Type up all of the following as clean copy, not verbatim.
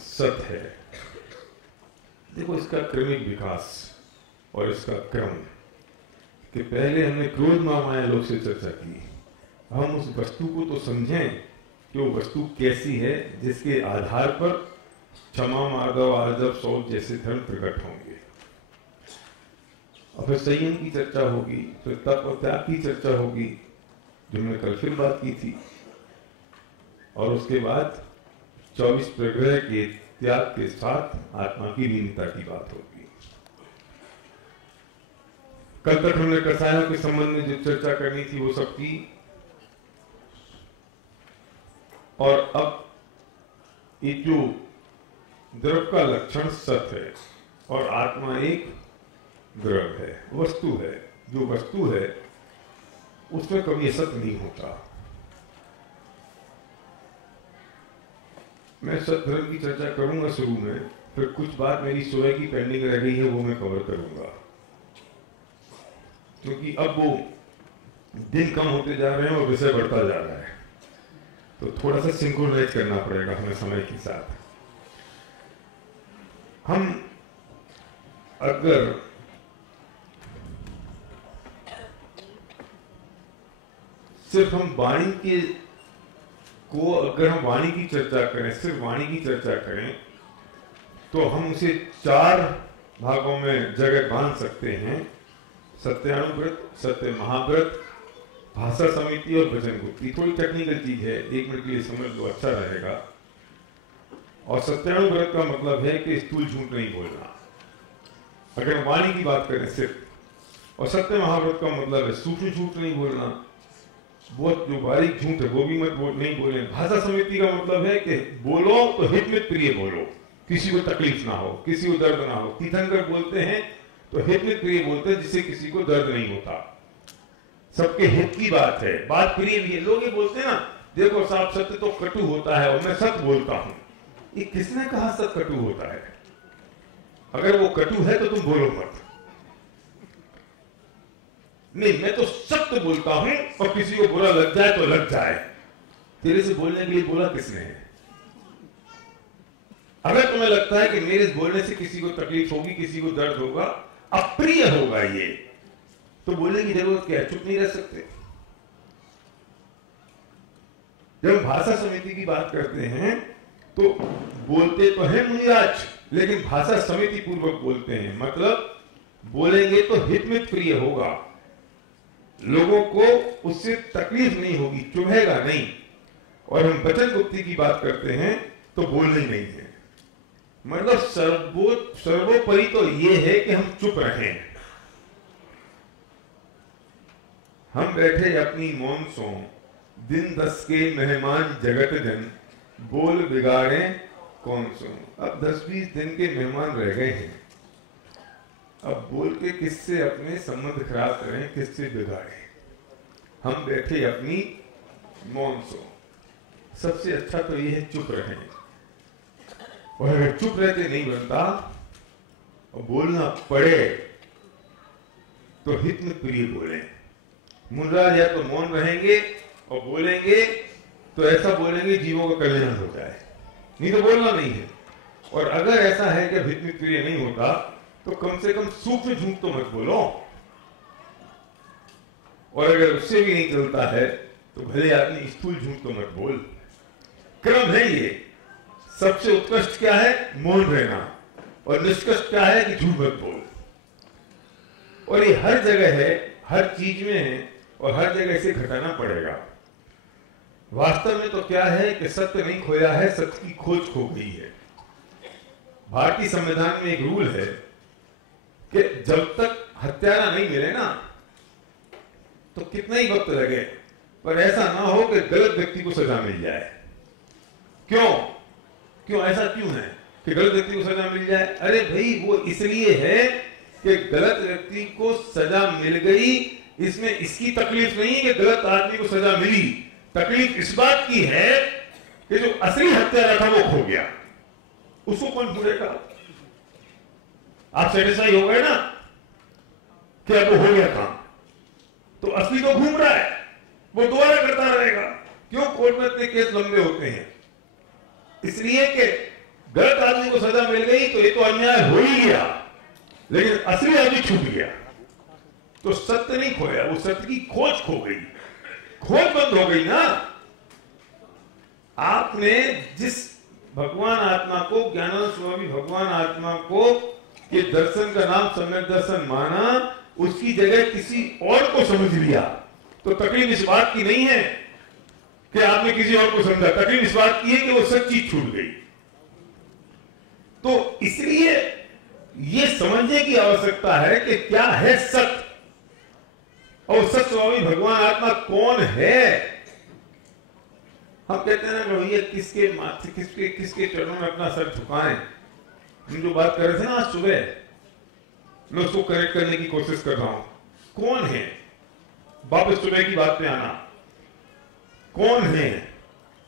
सत है। देखो इसका क्रमिक विकास और इसका क्रम कि पहले हमने क्रोध माया लोग से चर्चा की, हम उस वस्तु को तो समझें कि वो वस्तु कैसी है जिसके आधार पर क्षमा, मार्दव, आर्जव, शौच जैसे धर्म प्रकट होंगे। और फिर संयम की चर्चा होगी, फिर तप और त्याग की चर्चा होगी जो हमने कल फिर बात की थी, और उसके बाद 24 प्रग्रह के त्याग के साथ आत्मा की लीनता की बात होगी। कल तक हमने कसायों के संबंध में जो चर्चा करनी थी वो सब की, और अब ये जो द्रव का लक्षण सत है और आत्मा एक द्रव है, वस्तु है। जो वस्तु है उसमें कभी असत नहीं होता। मैं सत धर्म की चर्चा करूंगा शुरू में, फिर कुछ बात मेरी सोए की पेंडिंग रह गई है वो मैं कवर करूंगा, क्योंकि अब वो दिन कम होते जा रहे हैं और विषय बढ़ता जा रहा है, तो थोड़ा सा सिंक्रोनाइज करना पड़ेगा हमें समय के साथ। हम अगर सिर्फ हम वाणी के को अगर हम वाणी की चर्चा करें, सिर्फ वाणी की चर्चा करें, तो हम उसे 4 भागों में जगह बांध सकते हैं। सत्यानुव्रत, सत्य महाव्रत, भाषा समिति और वचन गुप्ती। थोड़ी टेक्निकल चीज है, 1 मिनट के लिए समझ लो, अच्छा रहेगा। और सत्यानुव्रत का मतलब है कि स्थूल झूठ नहीं बोलना, अगर हम वाणी की बात करें सिर्फ। और सत्य महाव्रत का मतलब है सूक्ष्म झूठ नहीं बोलना, बहुत जो बारीक झूठ है वो भी मत नहीं बोले। भाषा समिति का मतलब है कि बोलो तो हित में प्रिय बोलो, किसी को तकलीफ ना हो, किसी को दर्द ना हो। तीर्थंकर बोलते हैं तो हित में प्रिय बोलते हैं, जिससे किसी को दर्द नहीं होता, सबके हित की बात है, बात प्रिय भी है। लोग ये बोलते हैं ना, देखो साफ सत्य तो कटु होता है और मैं सत्य बोलता हूं। ये किसने कहा सत्य कटु होता है? अगर वो कटु है तो तुम बोलो मत। नहीं, मैं तो सत्य बोलता हूं और किसी को बुरा लग जाए तो लग जाए। तेरे से बोलने के लिए बोला किसने है? अगर तुम्हें लगता है कि मेरे बोलने से किसी को तकलीफ होगी, किसी को दर्द होगा, अप्रिय होगा ये, तो बोलने की जरूरत क्या है? चुप नहीं रह सकते। जब हम भाषा समिति की बात करते हैं तो बोलते तो है मुनिराज, लेकिन भाषा समिति पूर्वक बोलते हैं। मतलब बोलेंगे तो हित में प्रिय होगा, लोगों को उससे तकलीफ नहीं होगी, चुभेगा नहीं। और हम वचन गुप्ती की बात करते हैं तो बोलना ही नहीं है। मतलब सर्वोपरि तो ये है कि हम चुप रहें। हम बैठे अपनी मौन सो, दिन 10 के मेहमान जगत जन, बोल बिगाड़े कौन सो। अब 10-20 दिन के मेहमान रह गए हैं, अब बोल के किससे अपने संबंध खराब करें, किससे बिगाड़े। हम बैठे अपनी मौन सो। सबसे अच्छा तो ये है चुप रहें। और अगर चुप रहते नहीं बनता और बोलना पड़े तो हित में प्रिय बोले। मुनराज या तो मौन रहेंगे और बोलेंगे तो ऐसा बोलेंगे जीवों का कल्याण हो जाए, नहीं तो बोलना नहीं है। और अगर ऐसा है कि हित में प्रिय नहीं होता तो कम से कम सूक्ष्म झूठ तो मत बोलो। और अगर उससे भी नहीं चलता है तो भले आदमी स्थूल झूठ तो मत बोल। क्रम है ये। सबसे उत्कृष्ट क्या है? मौन रहना। और निष्कृष्ट क्या है? कि झूठ मत बोल। और ये हर जगह है, हर चीज में है, और हर जगह इसे घटाना पड़ेगा। वास्तव में तो क्या है कि सत्य नहीं खोया है, सत्य की खोज खो गई है। भारतीय संविधान में एक रूल है कि जब तक हत्यारा नहीं मिले ना, तो कितना ही वक्त लगे, पर ऐसा ना हो कि गलत व्यक्ति को सजा मिल जाए। क्यों ऐसा क्यों है कि गलत व्यक्ति को सजा मिल जाए? अरे भाई, वो इसलिए है कि गलत व्यक्ति को सजा मिल गई, इसमें इसकी तकलीफ नहीं है कि गलत आदमी को सजा मिली। तकलीफ इस बात की है कि जो असली हत्यारा था वो खो गया, उसको कौन ढूंढेगा? आप सेटिस्फाई हो गए ना कि अब वो हो गया काम, तो असली तो घूम रहा है, वो दोबारा करता रहेगा। क्यों? कोर्ट में इतने केस लंबे होते हैं, इसलिए कि गलत आदमी को सजा मिल गई तो ये तो अन्याय हो ही गया, लेकिन असली आदमी छूट गया। तो सत्य नहीं खोया, वो सत्य की खोज खो गई, खोज बंद हो गई ना। आपने जिस भगवान आत्मा को, ज्ञानानंद स्वामी भगवान आत्मा को के दर्शन का नाम सम्यक दर्शन माना, उसकी जगह किसी और को समझ लिया, तो तकलीफ इस बात की नहीं है कि आपने किसी और को समझा, तकलीफ इस बात की है कि वो सच्ची छूट गई। तो इसलिए ये समझने की आवश्यकता है कि क्या है सत्य, और सत्य स्वामी भगवान आत्मा कौन है। हम कहते हैं ना कि भैया किसके माथे, किसके चरणों में अपना सर झुकाएं। हम जो बात कर रहे थे ना आज सुबह, मैं उसको करेक्ट करने की कोशिश कर रहा हूं। कौन है, वापस सुबह की बात पे आना, कौन है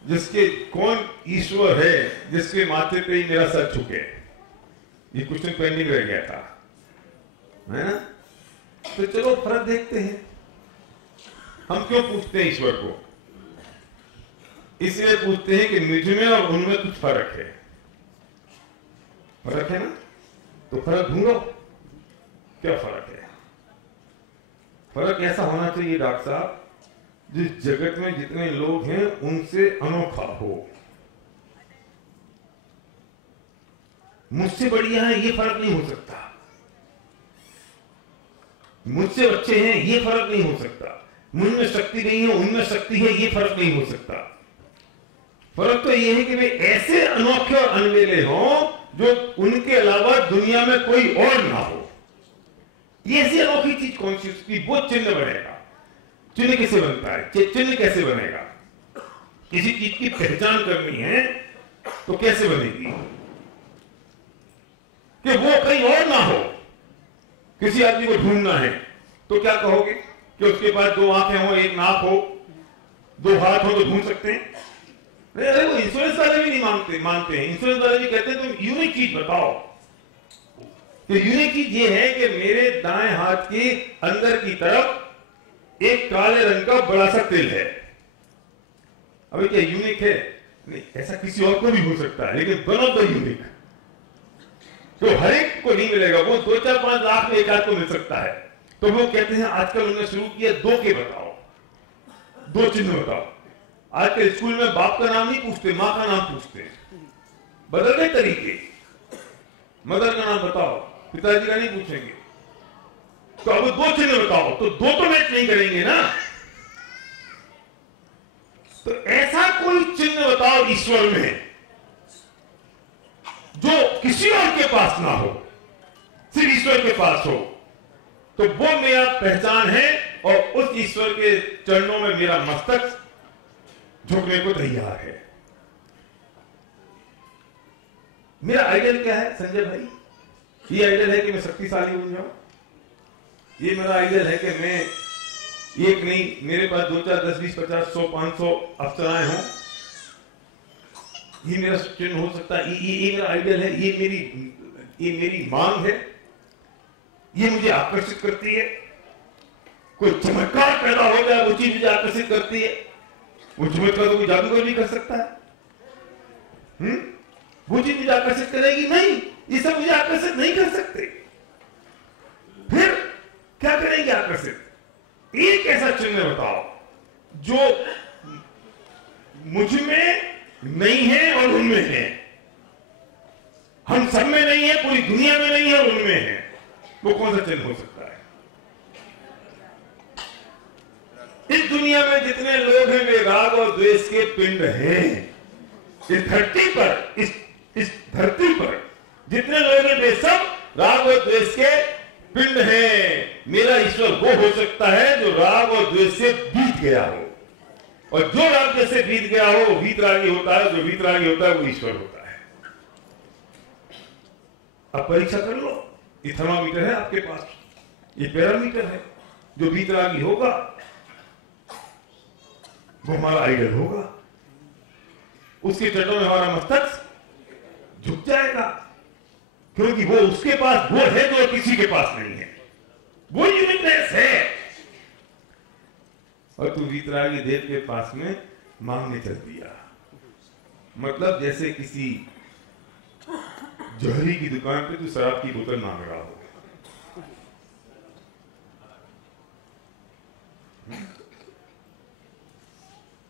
जिसके, कौन ईश्वर है जिसके माथे पे ही मेरा सर झुके। ये क्वेश्चन पेंडिंग रह गया था, है ना। तो चलो फर्क देखते हैं। हम क्यों पूछते हैं ईश्वर को? इसलिए पूछते हैं कि मुझ में और उनमें कुछ फर्क है। फर्क है ना, तो फर्क ढूंढो, क्या फर्क है। फर्क ऐसा होना चाहिए डॉक्टर साहब, जिस जगत में जितने लोग हैं उनसे अनोखा हो। मुझसे बढ़िया है ये फर्क नहीं हो सकता, मुझसे अच्छे हैं ये फर्क नहीं हो सकता, मुझ में शक्ति नहीं है उनमें शक्ति है ये फर्क नहीं हो सकता। फर्क तो ये है कि वे ऐसे अनोखे और अनवेले हों जो उनके अलावा दुनिया में कोई और ना हो। ये ऐसी अनोखी चीज कौन सी, उसकी वो चिन्ह बनेगा। चिन्ह कैसे बनता है, चिन्ह कैसे बनेगा? किसी चीज की पहचान करनी है तो कैसे बनेगी कि वो कहीं और ना हो। किसी आदमी को ढूंढना है तो क्या कहोगे कि उसके पास 2 आंखें हो, 1 नाक हो, 2 हाथ हो तो ढूंढ सकते हैं? अरे वो इंश्योरेंस वाले भी नहीं मानते हैं। इंश्योरेंस वाले भी कहते हैं तुम यूनिक चीज बताओ। तो यूनिक चीज ये है कि मेरे दाएं हाथ के अंदर की तरफ एक काले रंग का बड़ा सा तिल है। अभी क्या यूनिक है? नहीं, ऐसा किसी और को भी हो सकता है, लेकिन वन ऑफ द यूनिक तो हर एक को नहीं मिलेगा। वो 2, 4, 5 लाख में एक आध को मिल सकता है। तो वो कहते हैं आजकल उन्होंने शुरू किया 2 के बताओ, 2 चिन्ह बताओ। आज के स्कूल में बाप का नाम नहीं पूछते, मां का नाम पूछते। बदल गए तरीके। मदर का नाम बताओ, पिताजी का नहीं पूछेंगे। तो अब 2 चिन्ह बताओ, तो 2 तो मैच नहीं करेंगे ना। तो ऐसा कोई चिन्ह बताओ ईश्वर में जो किसी और के पास ना हो, सिर्फ ईश्वर के पास हो। तो वो मेरा पहचान है, और उस ईश्वर के चरणों में मेरा मस्तक झुकने को तैयार है। मेरा आइडियल क्या है संजय भाई? ये आइडियल है कि मैं शक्तिशाली बन जाऊं। ये मेरा आइडियल है कि मैं एक नहीं, मेरे पास 2, 4, 10, 20, 50, 100, 500 अप्सराएं हों। ये मेरा चिन्ह हो सकता है। ये मेरा आइडियल है। ये मेरी मांग है। ये मुझे आकर्षित करती है। कोई चमत्कार पैदा हो जाए वो चीज मुझे आकर्षित करती है। वो चमत्कार तो कोई जादूगर भी कर सकता है। वो चीज मुझे आकर्षित करेगी नहीं। ये सब मुझे आकर्षित नहीं कर सकते। फिर क्या करेंगे आकर्षित? एक ऐसा चिन्ह बताओ जो मुझ में नहीं है और उनमें है। हम सब में नहीं है, पूरी दुनिया में नहीं है और उनमें है। वो कौन सा चिन्ह हो सकता है? इस दुनिया में जितने लोग हैं वे राग और द्वेष के पिंड हैं। इस धरती पर, इस धरती पर जितने लोग हैं वे सब राग और द्वेष के पिंड हैं। मेरा ईश्वर वो हो सकता है जो राग और द्वेष से बीत गया हो, और जो राग द्वेष से बीत गया हो वो वीतरागी होता है। जो वीतरागी होता है वो ईश्वर होता है। अब परीक्षा कर लो। ये थर्मामीटर है आपके पास, ये पैरामीटर है। जो वीतरागी होगा वो हमारा आइडल होगा। उसके चरणों में हमारा मस्तक झुक जाएगा, क्योंकि वो उसके पास वो है जो किसी के पास नहीं है। वो यूनिकनेस है। और तू वीतरागी देव के पास में मांगने चल दिया। मतलब जैसे किसी जौहरी की दुकान पे तू शराब की बोतल मांग रहा हो।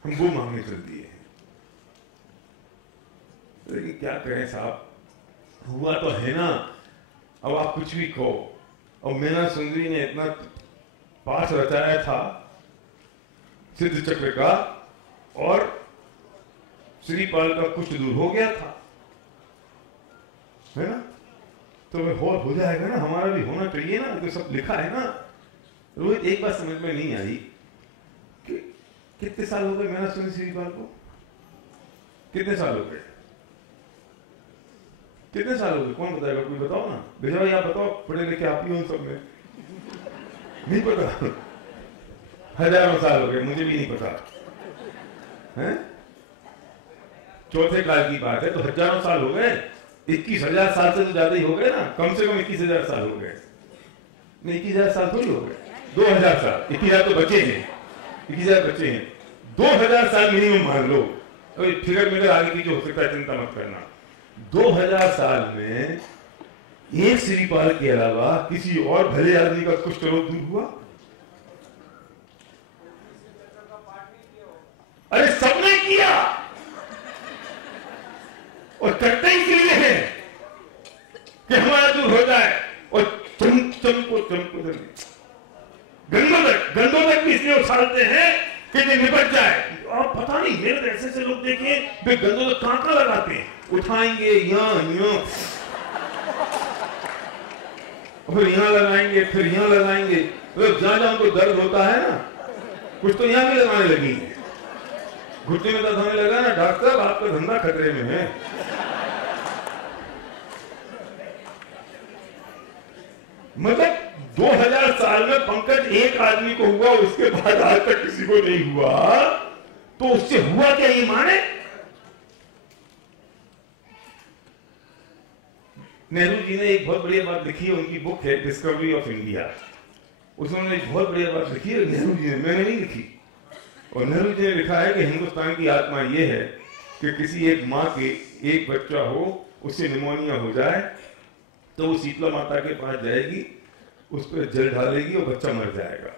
हम वो मांगने चल दिए हैं। लेकिन क्या करें साहब, हुआ तो है ना। अब आप कुछ भी कहो। और मीना सुंदरी ने इतना पाठ रचाया था सिद्ध चक्र का, और श्रीपाल का कुछ दूर हो गया था, है ना। तो वह हो जाएगा ना, हमारा भी होना चाहिए ना, तो सब लिखा है ना। रोहित एक बात समझ में नहीं आई कि कितने साल हो गए मीना सुंदरी श्रीपाल को? कितने साल हो गए? कितने साल हो गए? कौन बताएगा? कोई बताओ ना। बेचारा आप बताओ, पढ़े लिखे आप ही हो सब में। नहीं पता? हजारों साल हो गए, मुझे भी नहीं पता है। चौथे काल की बात है तो हजारों साल हो गए। 21,000 साल से तो ज्यादा ही हो गए ना, कम से कम 21,000 साल हो गए। नहीं 21,000 साल थोड़ी हो गए, 2,000 साल। 21,000 तो बचे हैं, 21,000 बचे हैं। 2,000 साल मिनिमम मान लो। तो फिगर मेरे आगे की जो हो सकता है, चिंता मत करना। 2,000 साल में एक श्रीपाल के अलावा किसी और भले आदमी का कुष्ठ रोग दूर हुआ? अरे सबने किया, और करते ही इसलिए है कि हमारा दूर हो जाए। और चमको गंदों तक भी इसलिए उछालते हैं कि ये निपट जाए। आप पता नहीं, मेरे ऐसे ऐसे लोग देखे वे गंदों तक कहां लगाते हैं, उठाएंगे यहाँ फिर यहाँ लगाएंगे, फिर यहाँ लगाएंगे। तो जहां जहां उनको दर्द होता है ना, कुछ तो यहाँ भी लगाने लगेंगे। घुटने में दर्द होने लगा ना, डॉक्टर साहब आपका धंधा खतरे में है। मतलब 2,000 साल में पंकज एक आदमी को हुआ, उसके बाद आज तक किसी को नहीं हुआ, तो उससे हुआ क्या ये माने? नेहरू जी ने एक बहुत बढ़िया बात लिखी है, उनकी बुक है डिस्कवरी ऑफ इंडिया। उसमें एक बहुत बढ़िया बात लिखी है नेहरू जी ने, मैंने नहीं लिखी। और नेहरू जी ने लिखा है कि हिंदुस्तान की आत्मा यह है कि किसी एक माँ के एक बच्चा हो, उससे निमोनिया हो जाए, तो वो शीतला माता के पास जाएगी, उस पर जल डालेगी और बच्चा मर जाएगा।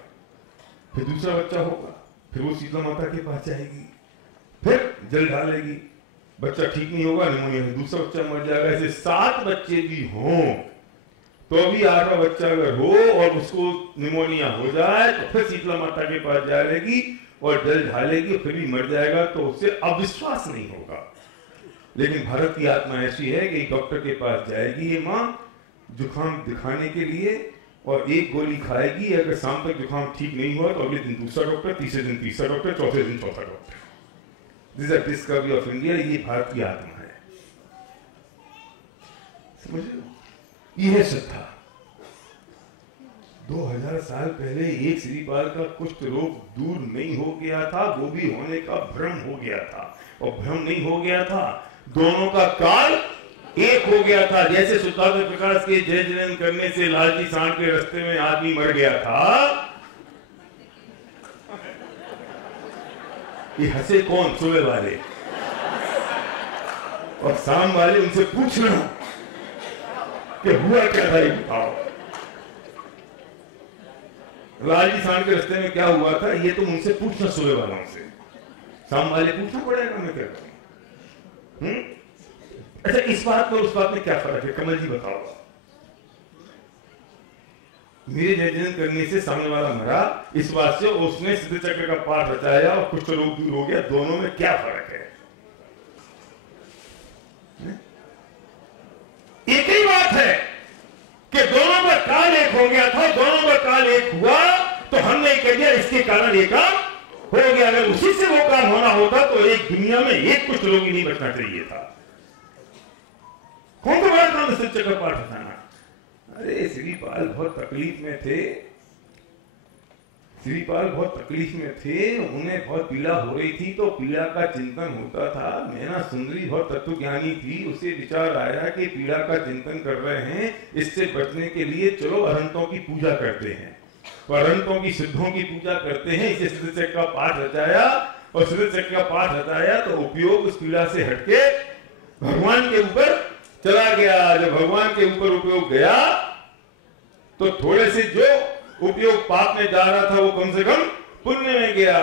फिर दूसरा बच्चा होगा, फिर वो शीतला माता के पास जाएगी, फिर जल डालेगी, बच्चा ठीक नहीं होगा, निमोनिया से दूसरा बच्चा मर जाएगा। ऐसे 7 बच्चे भी हों तो अभी 8वां बच्चा अगर हो और उसको निमोनिया हो जाए तो फिर शीतला माता के पास जाएगी और जल ढालेगी, फिर भी मर जाएगा, तो उससे अविश्वास नहीं होगा। लेकिन भारत की आत्मा ऐसी है कि डॉक्टर के पास जाएगी ये माँ जुकाम दिखाने के लिए, और एक गोली खाएगी। अगर शाम तक जुकाम ठीक नहीं हुआ तो अगले दिन दूसरा डॉक्टर, तीसरे दिन तीसरा डॉक्टर, चौथे दिन चौथा doctor. This is discovery of India. ये भारत की आत्मा है, समझ लो। ये है श्रद्धा। 2,000 साल पहले एक श्रीपाल का कुष्ठ रोग दूर नहीं हो गया था, वो भी होने का भ्रम हो गया था। और भ्रम नहीं हो गया था, दोनों का काल एक हो गया था। जैसे सुल्तान प्रकाश के जय जयन करने से लालजी सांड के रास्ते में आदमी मर गया था। ये हंसे कौन? सुबह वाले और शाम वाले। उनसे पूछना कि हुआ क्या था, ये बताओ। लालजी सांड के रास्ते में क्या हुआ था, ये तुम उनसे पूछना, सुबह वालों से। शाम वाले पूछना पड़ेगा, मैं क्या करूं? अच्छा, इस बात में उस बात में क्या फर्क है? कमल जी बताओ। मेरे जयजन करने से सामने वाला मरा, इस बात से उसने सिद्ध चक्र का पाठ रचाया और कुछ तो रोग दूर हो गया। दोनों में क्या फर्क है? एक ही बात है कि दोनों का काल एक हो गया था, दोनों का काल एक हुआ, तो हमने कह दिया इसके कारण एक काम हो गया। अगर उसी से वो काम होना होता तो एक दुनिया में एक कुछ रोगी नहीं बचना चाहिए था। कौन सा बड़ा काम सिद्ध चक्र पाठ रचाना? अरे श्रीपाल बहुत तकलीफ में थे, श्रीपाल बहुत तकलीफ में थे, उन्हें बहुत पीड़ा हो रही थी, तो पीड़ा का चिंतन होता था। मीना सुंदरी बहुत तत्वज्ञानी थी, उसे विचार आया कि पीड़ा का चिंतन कर रहे हैं, इससे बचने के लिए चलो अरहंतों की पूजा करते हैं, अरहंतों की सिद्धों की पूजा करते हैं। इसे सिद्ध चक्र का पाठ रचाया, और सिद्ध चक्र का पाठ रचाया तो उपयोग उस पीड़ा से हटके भगवान के ऊपर चला गया। जब भगवान के ऊपर उपयोग गया तो थोड़े से जो उपयोग पाप में जा रहा था वो कम से कम पुण्य में गया।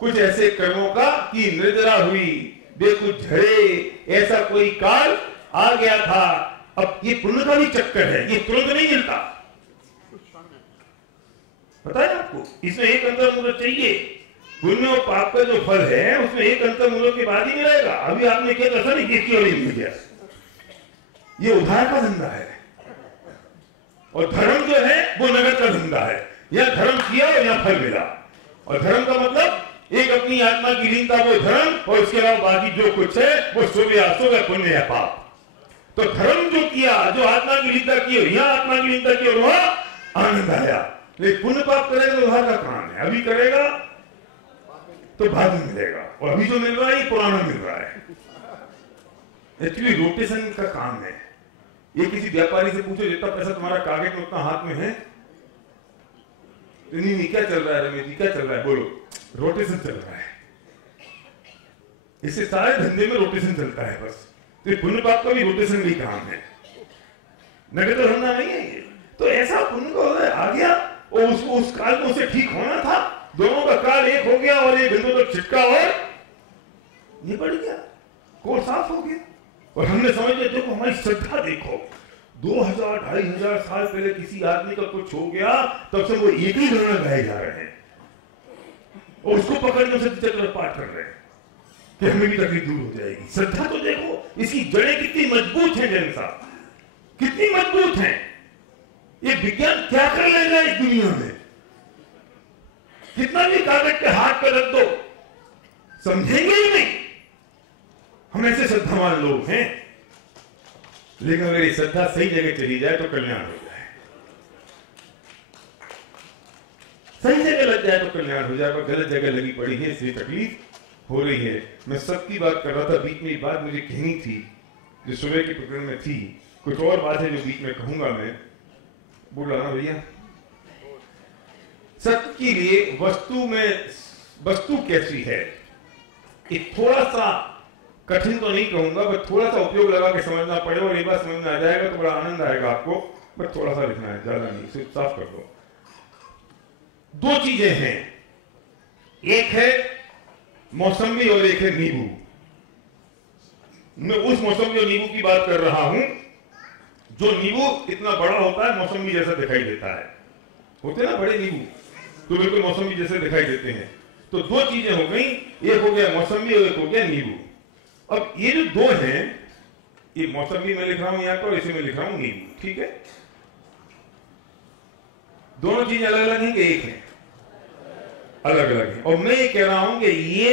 कुछ ऐसे कर्मों का की निर्जरा हुई, वे कुछ झड़े, ऐसा कोई काल आ गया था। अब ये पुण्य का भी चक्कर है, ये तुरंत नहीं मिलता, पता है आपको। इसमें एक अंतर्मुहूर्त चाहिए। पुण्य और पाप का जो फल है उसमें एक अंतर्मुहूर्त के बाद ही मिलेगा। अभी आपने क्या ऐसा नहीं किया और मिल गया, ये उधार का धंधा है। और धर्म जो है वो नगद का धंधा है। या धर्म किया और या फल मिला। और धर्म का मतलब एक अपनी आत्मा की लीनता वो धर्म, और उसके अलावा बाकी जो कुछ है वो शुभ या अशुभ है, पुण्य या पाप। तो धर्म जो किया, जो आत्मा की लीनता की, यहाँ आत्मा की लीनता की और वहां आनंद आया। लेकिन पुण्य पाप करेगा तो उधार का काम है। अभी करेगा तो बाद में मिलेगा, और अभी जो मिल रहा है ये पुराना मिल रहा है। एक्चुअली रोटेशन का काम है। ये किसी व्यापारी से पूछो जितना पैसा तुम्हारा कागज में उतना हाथ में है, तो नहीं क्या चल रहा है रमेश जी, क्या चल रहा है, बोलो रोटेशन चल रहा है। इससे सारे धंधे में रोटेशन चलता है बस। तो पुण्य पाप का भी रोटेशन भी काम है, नगद तो धंधा नहीं है ये। तो ऐसा पुण्य को आ गया और उस काल में उसे ठीक होना था, दोनों का काल एक हो गया और एक बिंदु तक छिटका और ये बढ़ गया, कोर साफ हो गया। और हमने समझ लिया, देखो हमारी श्रद्धा देखो, 2000-2500 साल पहले किसी आदमी का कुछ हो गया तब से वो एक ही गाना गाए जा रहे हैं और उसको पकड़ के चक्र पाठ कर रहे हैं कि हमें भी तकलीफ दूर हो जाएगी। श्रद्धा तो देखो, इसकी जड़ें कितनी मजबूत हैं जैन साहब, कितनी मजबूत हैं। ये विज्ञान क्या कर लेगा इस दुनिया में, कितना भी कागज पे हाथ पे रख दो समझेंगे ही नहीं। हम ऐसे श्रद्धावान लोग हैं, लेकिन अगर ये श्रद्धा सही जगह चली जाए तो कल्याण हो जाए, सही जगह लग जाए तो कल्याण हो जाए। पर गलत जगह लगी पड़ी है इसलिए तकलीफ हो रही है। मैं सबकी बात कर रहा था, बीच में एक बात मुझे कहनी थी जो सुबह के प्रकरण में थी, कुछ और बात है जो बीच में कहूंगा मैं, बोल रहा ना भैया। सत्य के लिए वस्तु कैसी है, ये थोड़ा सा कठिन तो नहीं कहूंगा, पर थोड़ा सा उपयोग लगा के समझना पड़े, और एक बार समझ में आ जाएगा तो बड़ा आनंद आएगा आपको। बस थोड़ा सा लिखना है, ज्यादा नहीं, सिर्फ साफ कर दो। दो चीजें हैं, एक है मौसमी और एक है नींबू। मैं उस मौसमी और नींबू की बात कर रहा हूं जो नींबू इतना बड़ा होता है, मौसमी जैसा दिखाई देता है। होते ना बड़े नींबू तो बिल्कुल मौसमी जैसे दिखाई देते हैं। तो दो चीजें हो गई, एक हो गया मौसमी और एक हो गया नींबू। अब ये जो दो हैं, ये मौसमी में लिख रहा हूं यहां पर, इसे में लिख रहा हूं नींबू, ठीक है। दोनों चीजें अलग अलग हैं कि एक है, अलग अलग है। और मैं ये कह रहा हूं कि ये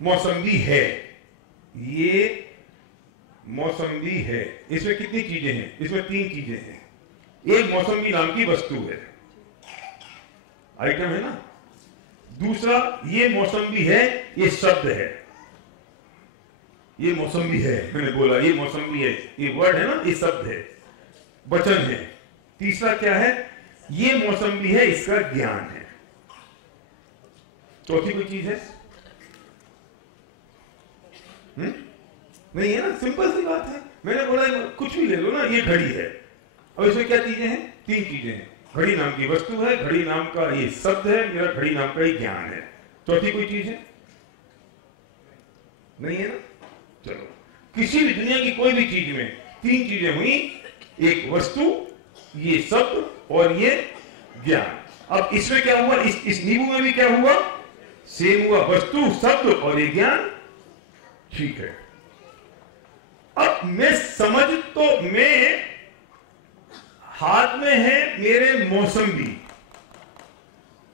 मौसमी है, ये मौसमी है। इसमें कितनी चीजें हैं, इसमें 3 चीजें हैं। एक मौसमी नाम की वस्तु है, आइटम है ना। दूसरा ये मौसमी है, ये शब्द है, ये मौसमी है, मैंने बोला ये मौसमी है, ये वर्ड है ना, ये शब्द है, वचन है। तीसरा क्या है, ये मौसमी है, इसका ज्ञान है। चौथी कोई चीज है नहीं है ना, सिंपल सी बात है। मैंने बोला कुछ भी ले लो ना, ये घड़ी है। अब इसमें क्या चीजें हैं, 3 चीजें हैं। घड़ी नाम की वस्तु है, घड़ी नाम का ये शब्द है, मेरा घड़ी नाम का ये ज्ञान है। चौथी कोई चीज है नहीं है ना। चलो, किसी भी दुनिया की कोई भी चीज में 3 चीजें हुई, एक वस्तु, ये शब्द और ये ज्ञान। अब इसमें क्या हुआ, इस नींबू में भी क्या हुआ, सेम हुआ, वस्तु, शब्द और ये ज्ञान, ठीक है। अब मैं समझ, तो मैं हाथ में है मेरे मौसमी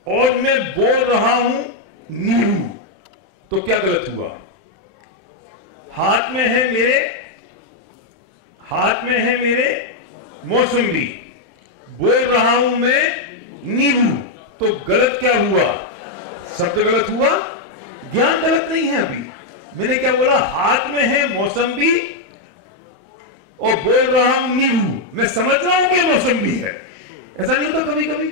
और मैं बोल रहा हूं नींबू, तो क्या गलत हुआ। हाथ में है मेरे मौसमी, बोल रहा हूं मैं नींबू, तो गलत क्या हुआ, शब्द गलत हुआ, ज्ञान गलत नहीं है। अभी मैंने क्या बोला, हाथ में है मौसमी और बोल रहा हूं नींबू, मैं समझ रहा हूं कि मौसमी है। ऐसा नहीं होता कभी कभी,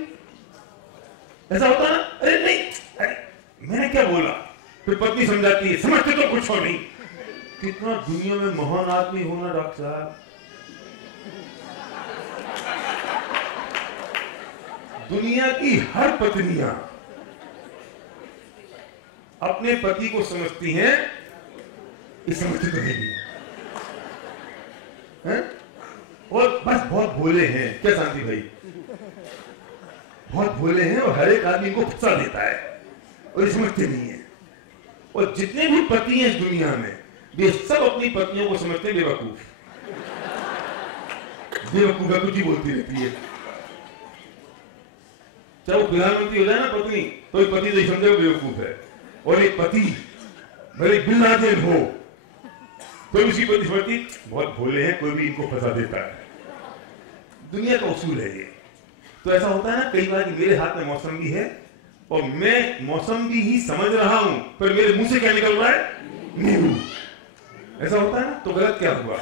ऐसा होता ना, अरे नहीं, अरे मैंने क्या बोला, फिर पत्नी समझाती है, समझते तो कुछ हो नहीं। कितना दुनिया में महान आदमी होना डॉक्टर साहब, दुनिया की हर पत्नियां अपने पति को समझती हैं, ये समझती तो नहीं है? और बस बहुत भोले हैं। क्या शांति भाई? बहुत भोले हैं और हर एक आदमी को फंसा देता है और ये समझते नहीं है। और जितने भी पति हैं इस दुनिया में, वे सब अपनी पत्नियों को समझते हैं बेवकूफ। बेवकूफ कुछ ही बोलती रहती है। चाहे वो प्रधानमंत्री हो जाए ना पत्नी, तो पति तो समझे बेवकूफ है। और एक पति भले बिन लादेन हो, कोई उसी पति समझती बहुत भोले हैं, कोई भी इनको फंसा देता है। दुनिया का उसूल है ये। तो ऐसा होता है ना कई बार कि मेरे हाथ में मौसम्बी है और मैं मौसम्बी ही समझ रहा हूं, पर मेरे मुंह से क्या निकल रहा है? नींबू। ऐसा होता है ना, तो गलत क्या हुआ?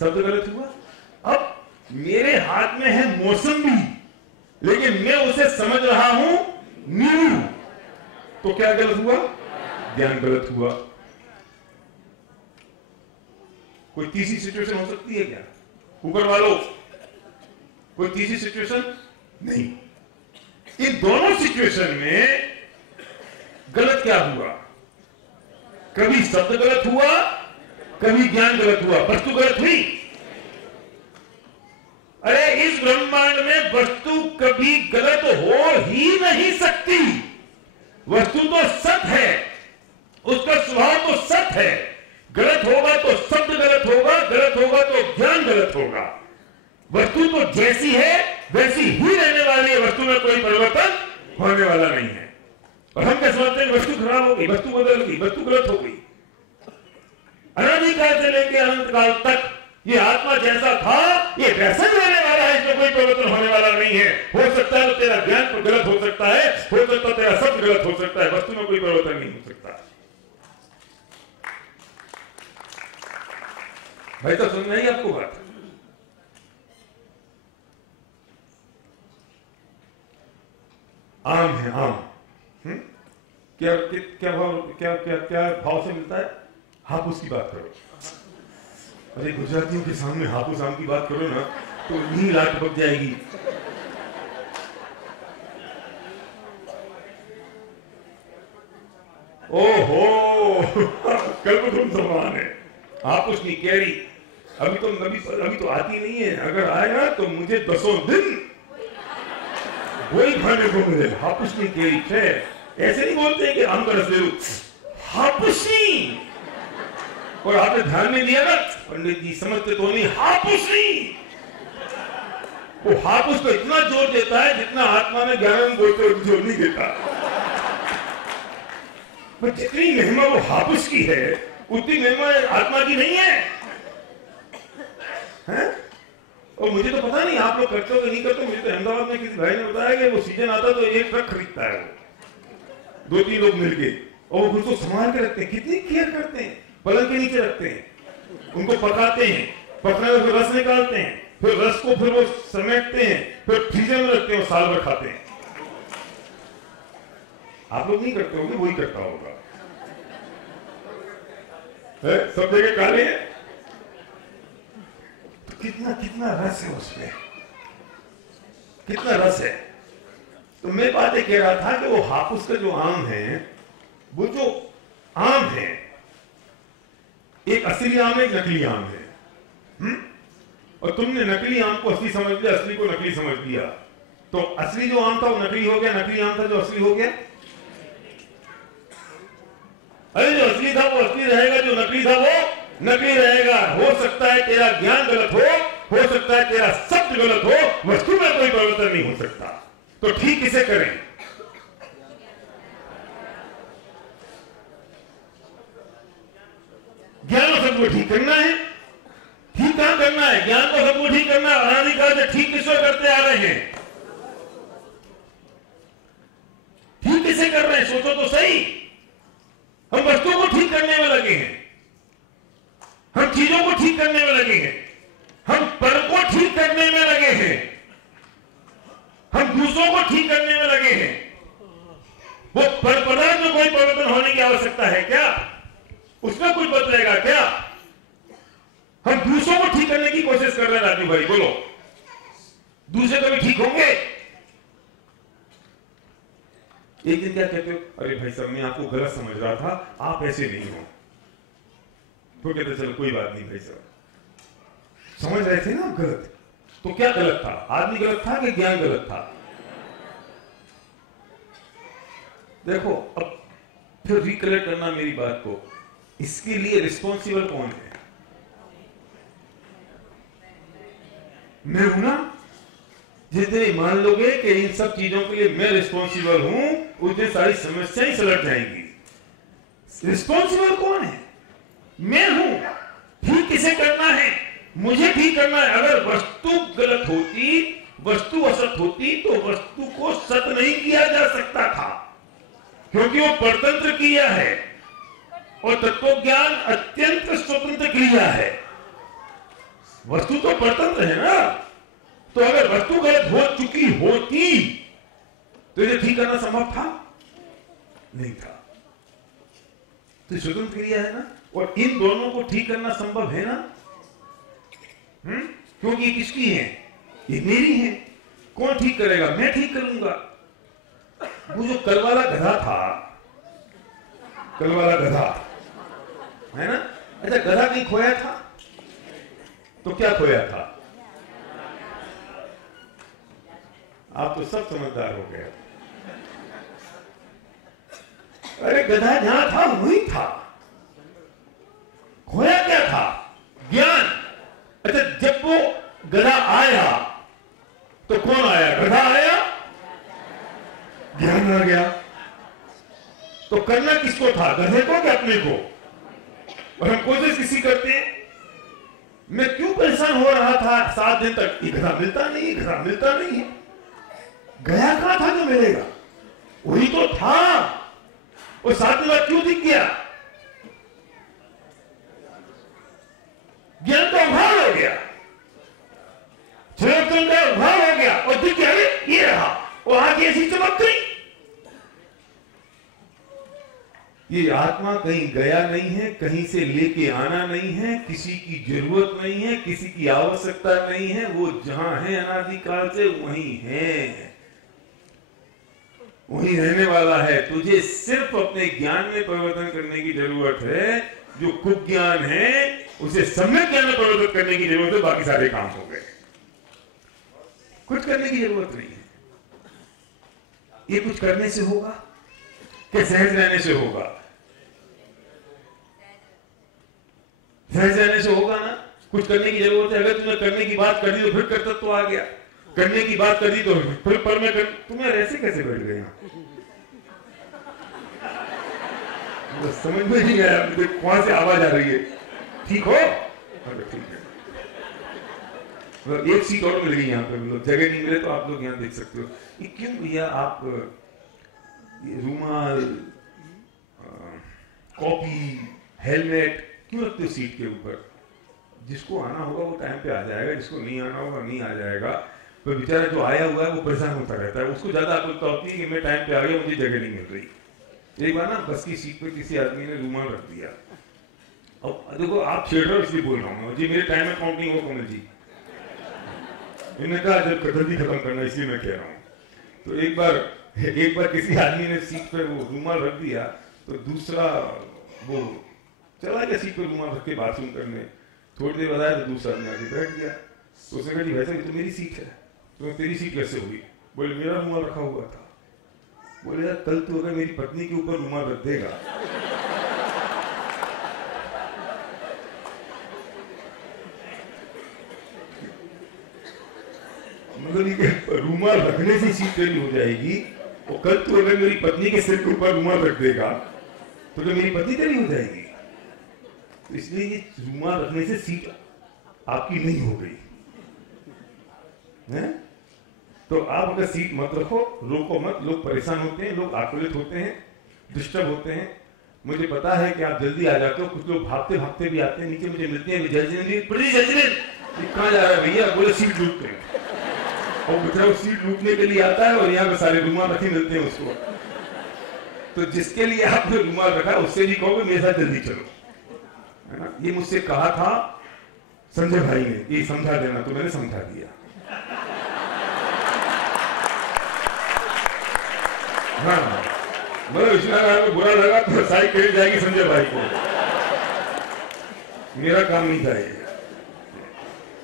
शब्द गलत हुआ। अब मेरे हाथ में है मौसम्बी, लेकिन मैं उसे समझ रहा हूं नींबू, तो क्या गलत हुआ? ज्ञान गलत हुआ। कोई तीसरी सिचुएशन हो सकती है क्या कुकर वालों? कोई तीसरी सिचुएशन नहीं। इन दोनों सिचुएशन में गलत क्या हुआ? कभी शब्द गलत हुआ, कभी ज्ञान गलत हुआ, वस्तु गलत हुई। अरे इस ब्रह्मांड में वस्तु कभी गलत हो ही नहीं सकती। वस्तु तो सत्य है, उसका स्वभाव तो सत्य है। गलत होगा तो शब्द गलत होगा, गलत होगा तो ज्ञान गलत होगा। वस्तु तो जैसी है वैसी ही रहने वाली है, वस्तु में कोई परिवर्तन होने वाला नहीं है। और हम क्या समझते हैं? वस्तु खराब हो गई, वस्तु बदल गई, वस्तु गलत हो गई। अनादिकाल से लेकर अनंत काल तक ये आत्मा जैसा था ये वैसा ही रहने वाला है, इसमें कोई परिवर्तन होने वाला नहीं है। हो सकता है तो तेरा ज्ञान पर गलत हो सकता है, हो सकता है तेरा शब्द गलत हो सकता है, वस्तु में कोई परिवर्तन नहीं हो सकता। भाई तो सुन रही आपको बात? आम है आम। क्या भाव, क्या भाव से मिलता है? हापुस की बात करो। अरे गुजरातियों के सामने हापुस आम की बात करो ना तो नी लाट बक जाएगी। ओहो कल को तुम समान है। हापुस की कैरी अभी तो आती नहीं है। अगर आया तो मुझे 10 दिन वही खाने को मिले। हापुस की कैरी है। ऐसे नहीं बोलते हैं कि आम का रस ले लो, हापुस नहीं। और आपने ध्यान में दिया ना, पंडित जी समझते तो नहीं, हापुस नहीं। वो हापुस तो इतना जोर देता है जितना आत्मा में 11 बोलते हुए जोर नहीं देता। पर जितनी महिमा वो हापुस की है उतनी महिमा आत्मा की नहीं है, हैं? और मुझे तो पता नहीं आप लोग करते हो कि नहीं करते। मुझे तो अहमदाबाद में किसी भाई ने बताया कि वो सीजन आता तो एक ट्रक खरीदता है, वो 2-3 लोग मिलके, और वो उसको संभाल के रखते हैं। कितनी केयर करते हैं। पलंग के नीचे रखते हैं, उनको पकाते हैं, पकने में फिर रस निकालते हैं, फिर रस को फिर वो समेटते हैं, फिर फ्रीजर में रखते हैं, साल भर खाते हैं। आप लोग नहीं करते होंगे, वही करता होगा। सब जगह काले हैं। तो कितना रस है उसमें, कितना रस है। तो मैं बात ये कह रहा था कि वो हापुस का जो आम है, वो जो आम है, एक असली आम है, एक नकली आम है। और तुमने नकली आम को असली समझ लिया, असली को नकली समझ लिया। तो असली जो आम था वो नकली हो गया, नकली आम था जो असली हो गया। अरे जो असली था वो असली रहेगा, जो नकली था वो नकली रहेगा। हो सकता है तेरा ज्ञान गलत हो सकता है तेरा शब्द गलत हो, वस्तु में कोई परिवर्तन नहीं हो सकता। तो ठीक किसे करें? ज्ञान और सबको ठीक करना है। ठीक कहां करना है? ज्ञान को सबको ठीक करना है। अनादिकाल से ठीक किसको करते आ रहे हैं? ठीक किसे कर रहे हैं? सोचो तो सही। हम वस्तुओं को ठीक करने में लगे हैं, हम चीजों को ठीक करने में लगे हैं, हम पर को ठीक करने में लगे हैं, हम दूसरों को ठीक करने में लगे हैं। वो पर पदार्थ में कोई परिवर्तन होने की आवश्यकता है क्या? उसमें कुछ बदलेगा क्या? हम दूसरों को ठीक करने की कोशिश कर रहे हैं। राजू भाई बोलो, दूसरे कभी ठीक होंगे? एक दिन क्या कहते हो, अरे भाई साहब मैं आपको गलत समझ रहा था, आप ऐसे नहीं हो। तो कहते चलो कोई बात नहीं भाई साहब, समझ रहे थे ना आप गलत। तो क्या गलत था? आदमी गलत था कि ज्ञान गलत था? देखो अब फिर रिकलेक्ट करना मेरी बात को, इसके लिए रिस्पॉन्सिबल कौन है? मैं हूं ना। जिस दिन मान लोगे कि इन सब चीजों के लिए मैं रिस्पॉन्सिबल हूं, उस दिन सारी समस्याएं सुलझ जाएंगी। रिस्पॉन्सिबल कौन है? मैं हूं। ठीक किसे करना है? मुझे ठीक करना है। अगर वस्तु गलत होती, वस्तु असत होती, तो वस्तु को सत नहीं किया जा सकता था, क्योंकि वो परतंत्र क्रिया है और तत्व ज्ञान अत्यंत स्वतंत्र क्रिया है। वस्तु तो परतंत्र है ना। तो अगर वस्तु गलत हो चुकी होती तो इसे ठीक करना संभव था? नहीं था। तो स्वतंत्र क्रिया है ना, और इन दोनों को ठीक करना संभव है ना। क्योंकि ये किसकी है? ये मेरी है। कौन ठीक करेगा? मैं ठीक करूंगा। वो जो कल वाला गधा था, कल वाला गधा है ना, अच्छा गधा कहीं खोया था? तो क्या खोया था? आप तो सब समझदार हो गए। अरे गधा जहां था वही था। खोया क्या था? ज्ञान। अच्छा जब वो गधा आया तो कौन आया? गधा आया, ज्ञान आ गया। तो करना किसको था? गधे को कि अपने को? और हम कोशिश किसी करते हैं। मैं क्यों परेशान हो रहा था 7 दिन तक? ये गधा मिलता नहीं, गधा मिलता नहीं है। गया कहां था जो मिलेगा? वही तो था। वो 7 दिन बाद क्यों दिख गया? ज्ञान का अभाव हो गया, परिवर्तन का अभाव हो गया और दिख गया ये रहा। वो आगे ऐसी चमक गई। ये आत्मा कहीं गया नहीं है, कहीं से लेके आना नहीं है, किसी की जरूरत नहीं है, किसी की आवश्यकता नहीं है। वो जहां है अनादिकाल से वहीं है, वहीं रहने वाला है। तुझे सिर्फ अपने ज्ञान में परिवर्तन करने की जरूरत है। जो कुज्ञान है उसे सम्यक ज्ञान में परिवर्तन करने की जरूरत है। बाकी सारे काम हो गए, कुछ करने की जरूरत नहीं है। ये कुछ करने से होगा कि सहज रहने से होगा? सहज रहने से होगा ना। कुछ करने की जरूरत है। अगर तुमने करने की बात कर दी तो फिर कर्तव्य तो आ गया। करने की बात कर दी तो फिर पर मैं कर। तुम्हें ऐसे कैसे बैठ गए? तो समझ में नहीं आया कहां से आवाज आ रही है। ठीक हो? ठीक है। एक सीट और मिल गई यहाँ पे। जगह नहीं मिले तो आप लोग यहाँ देख सकते हो। ये क्यों भैया आप रूमाल, कॉपी, हेलमेट क्यों रखते हो सीट के ऊपर? जिसको आना होगा वो टाइम पे आ जाएगा, जिसको नहीं आना होगा नहीं आ जाएगा। तो बेचारा जो आया हुआ है वो परेशान होता रहता है। उसको ज्यादा आकुलता होती है कि मैं टाइम पे आ गया, मुझे जगह नहीं मिल रही। एक बार ना बस की सीट पे किसी आदमी ने रूमाल रख दिया। अब देखो आप छेड़ रहे हो इसलिए बोल रहा हूँ जी, मेरे टाइम में काउंट नहीं हुआ कमल जी। इन्होंने कहा जब जल्दी खत्म करना, इसलिए मैं कह रहा हूँ। तो एक बार किसी आदमी ने सीट पर वो रूमाल रख दिया, तो दूसरा वो चला गया सीट पर रूमाल रख के बाथरूम करने। थोड़ी देर बाद आया तो दूसरा आदमी आके बैठ गया। तो उसने कहा जी वैसे ये तो मेरी सीट है। तो तेरी सीट कैसे हुई? बोले मेरा रूमाल रखा हुआ था। बोले यार कल तो अगर मेरी पत्नी के ऊपर रूमाल रख देगा मतलब रूमाल रखने से सीट तेरी हो जाएगी, और कल तो अगर मेरी पत्नी के सिर के ऊपर रूमाल रख देगा तो मेरी पत्नी तेरी हो जाएगी। तो इसलिए ये रूमाल रखने से सीट आपकी नहीं हो गई है। तो आप अगर सीट मत रखो, रोको मत। लोग परेशान होते हैं, लोग आकुलित होते हैं, डिस्टर्ब होते हैं। मुझे पता है कि आप जल्दी आ जाते हो। कुछ लोग भागते भागते भी आते हैं, नीचे मुझे मिलते हैं, कहाँ जा रहा है भैया? बोले सीट लूटते हैं। और बेचारा सीट लूटने के लिए आता है और यहाँ पे सारे रूमाल रखे मिलते हैं उसको। तो जिसके लिए आपने रूमाल रखा उससे भी कहोगे मेरे साथ जल्दी चलो, है ना। ये मुझसे कहा था संजय भाई ने ये समझा देना, तो मैंने समझा दिया। हाँ, मतलब विश्वनाथ को बुरा लगा तो साई कही जाएगी संजय भाई को। मेरा काम नहीं था ये,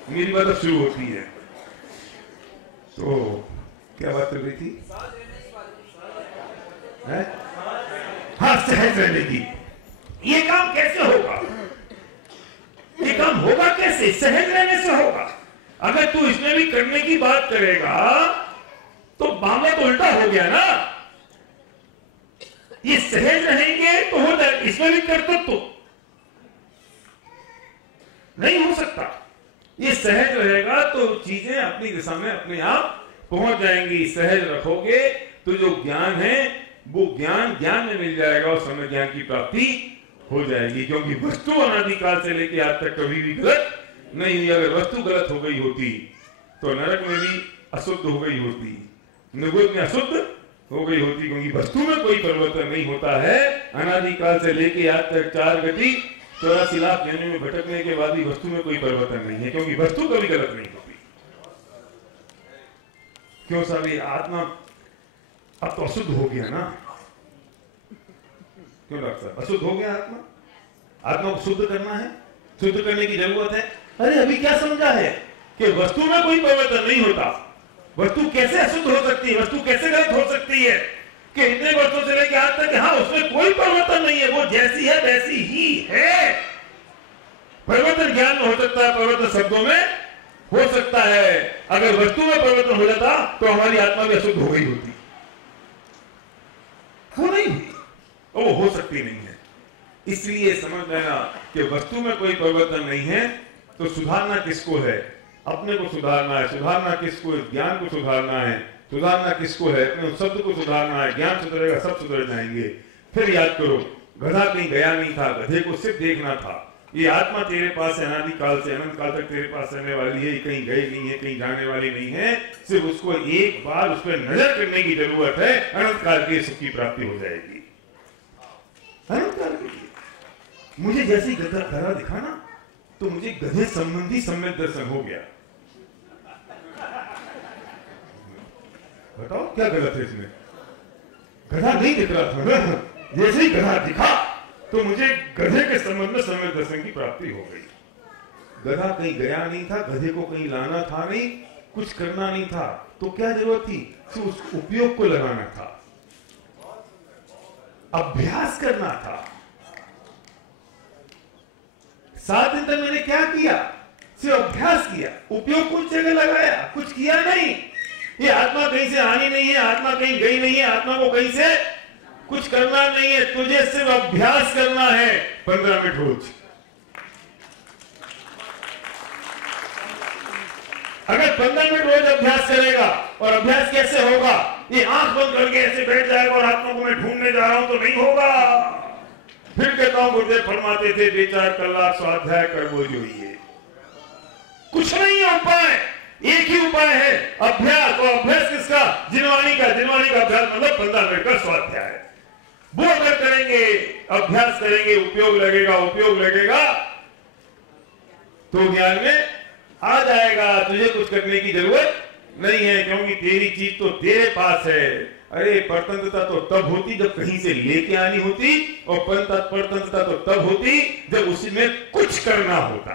मेरी बात अब शुरू होती है। तो क्या बात कर रही थी? है? हाँ, सहज रहने की। ये काम कैसे होगा? ये काम होगा कैसे? सहज रहने से होगा। अगर तू इसमें भी करने की बात करेगा तो मामला तो उल्टा हो गया ना। ये सहज रहेंगे तो हो जाए, इसमें भी कर्तव्य तो नहीं हो सकता। ये सहज रहेगा तो चीजें अपनी दिशा में अपने आप पहुंच जाएंगी। सहज रखोगे तो जो ज्ञान है वो ज्ञान में मिल जाएगा और समय ज्ञान की प्राप्ति हो जाएगी। क्योंकि वस्तु अनादिकाल से लेकर आज तक कभी भी गलत नहीं हुई। अगर वस्तु गलत हो गई होती तो नरक में भी अशुद्ध हो गई होती, नरक में अशुद्ध हो गई होती। क्योंकि वस्तु में कोई परिवर्तन नहीं होता है। अनादिकाल से लेकर आज तक 4 गति 84 लाख योनियों में भटकने के बाद भी वस्तु में कोई परिवर्तन नहीं है। क्योंकि वस्तु कभी गलत नहीं होती। क्यों साहब? ये आत्मा अब तो अशुद्ध हो गया ना। क्यों डॉक्टर साहब? अशुद्ध हो गया आत्मा। आत्मा को शुद्ध करना है, शुद्ध करने की जरूरत है। अरे अभी क्या समझा है कि वस्तु में कोई परिवर्तन नहीं होता। वस्तु कैसे अशुद्ध हो सकती है? वस्तु कैसे गलत हो सकती है कि इतने वर्षों से लेकर आज तक हाँ उसमें कोई परिवर्तन नहीं है, वो जैसी है वैसी ही है। परिवर्तन ज्ञान में हो सकता है, परिवर्तन शब्दों में हो सकता है। अगर वस्तु में परिवर्तन हो जाता तो हमारी आत्मा भी अशुद्ध हो गई होती। वो नहीं हुई और वो हो सकती नहीं है। इसलिए समझ लेना कि वस्तु में कोई परिवर्तन नहीं है तो सुधारना किसको है? अपने को सुधारना है। सुधारना किसको है? ज्ञान को सुधारना है। सुधारना किसको है? अपने शब्द को सुधारना है। ज्ञान सुधरेगा, सब सुधर जाएंगे। फिर याद करो, गधा कहीं गया नहीं था, गधे को सिर्फ देखना था। ये आत्मा तेरे पास अनादिकाल से अनंत काल तक तेरे पास रहने वाली है, कहीं गई नहीं है, कहीं जाने वाली नहीं है। सिर्फ उसको एक बार उस पर नजर करने की जरूरत है, अनंत काल के सुख की प्राप्ति हो जाएगी। अनंत काल के लिए मुझे जैसे गधा दिखा ना तो मुझे गधे संबंधी सम्यक दर्शन हो गया। बताओ क्या गलत है इसमें? गधा नहीं दिख रहा था ना, जैसे ही गधा दिखा तो मुझे गधे के संबंध में सम्यक दर्शन की प्राप्ति हो गई। गधा कहीं गया नहीं था, गधे को कहीं लाना था नहीं, कुछ करना नहीं था, तो क्या जरूरत थी? सिर्फ उस उपयोग को लगाना था, अभ्यास करना था। 7 दिन तक मैंने क्या किया? सिर्फ अभ्यास किया। उपयोग कुछ जगह लगाया, कुछ किया नहीं। ये आत्मा कहीं से आनी नहीं है, आत्मा कहीं गई नहीं है, आत्मा को कहीं से कुछ करना नहीं है। तुझे सिर्फ अभ्यास करना है 15 मिनट रोज। अगर 15 मिनट रोज अभ्यास करेगा, और अभ्यास कैसे होगा? ये आंख बंद करके ऐसे बैठ जाएगा और आत्मा को मैं ढूंढने जा रहा हूं तो नहीं होगा। फिर कहता हूं, गुरुदेव फरमाते थे 2-4 कलाक स्वाध्याय कर वो जो ये कुछ नहीं है उपाय। एक ही उपाय है, अभ्यास। और अभ्यास किसका? जिनवानी का। जिनवानी का अभ्यास मतलब 15 मिनट का स्वाध्याय। वो अगर करेंगे, अभ्यास करेंगे, उपयोग लगेगा तो ज्ञान में आ जाएगा। तुझे कुछ करने की जरूरत नहीं है, क्योंकि तेरी चीज तो तेरे पास है। अरे परतंत्रता तो तब होती जब कहीं से लेके आनी होती, और परतंत्रता तो तब होती जब उसमें कुछ करना होता।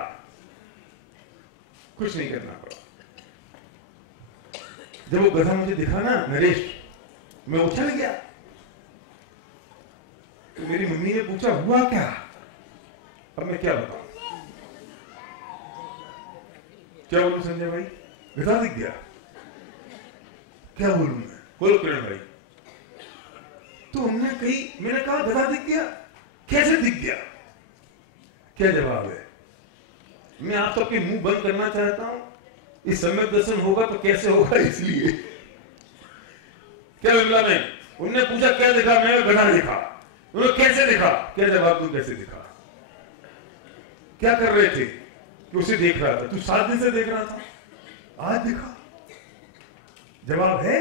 कुछ नहीं करना पड़ा। जब वो गधा मुझे दिखा ना नरेश, मैं उछल गया। तो मेरी मम्मी ने पूछा हुआ क्या? अब मैं क्या बताऊं? क्या बोलूं संजय भाई? गधा दिख गया। क्या बोलूं मैं? बोलो किरण भाई। तो हमने कही, मैंने कहा गधा दिख गया। कैसे दिख गया? क्या जवाब है? मैं आप सबके मुंह बंद करना चाहता हूं। इस सम्यक दर्शन होगा तो कैसे होगा, इसलिए क्या विमला में उनने पूछा क्या दिखा? मैं गधा दिखा। उन्होंने कैसे दिखा? क्या जवाब तू कैसे दिखा? क्या कर रहे थे? कि उसे देख रहा था। तू 7 दिन से देख रहा था, आज दिखा। जवाब है?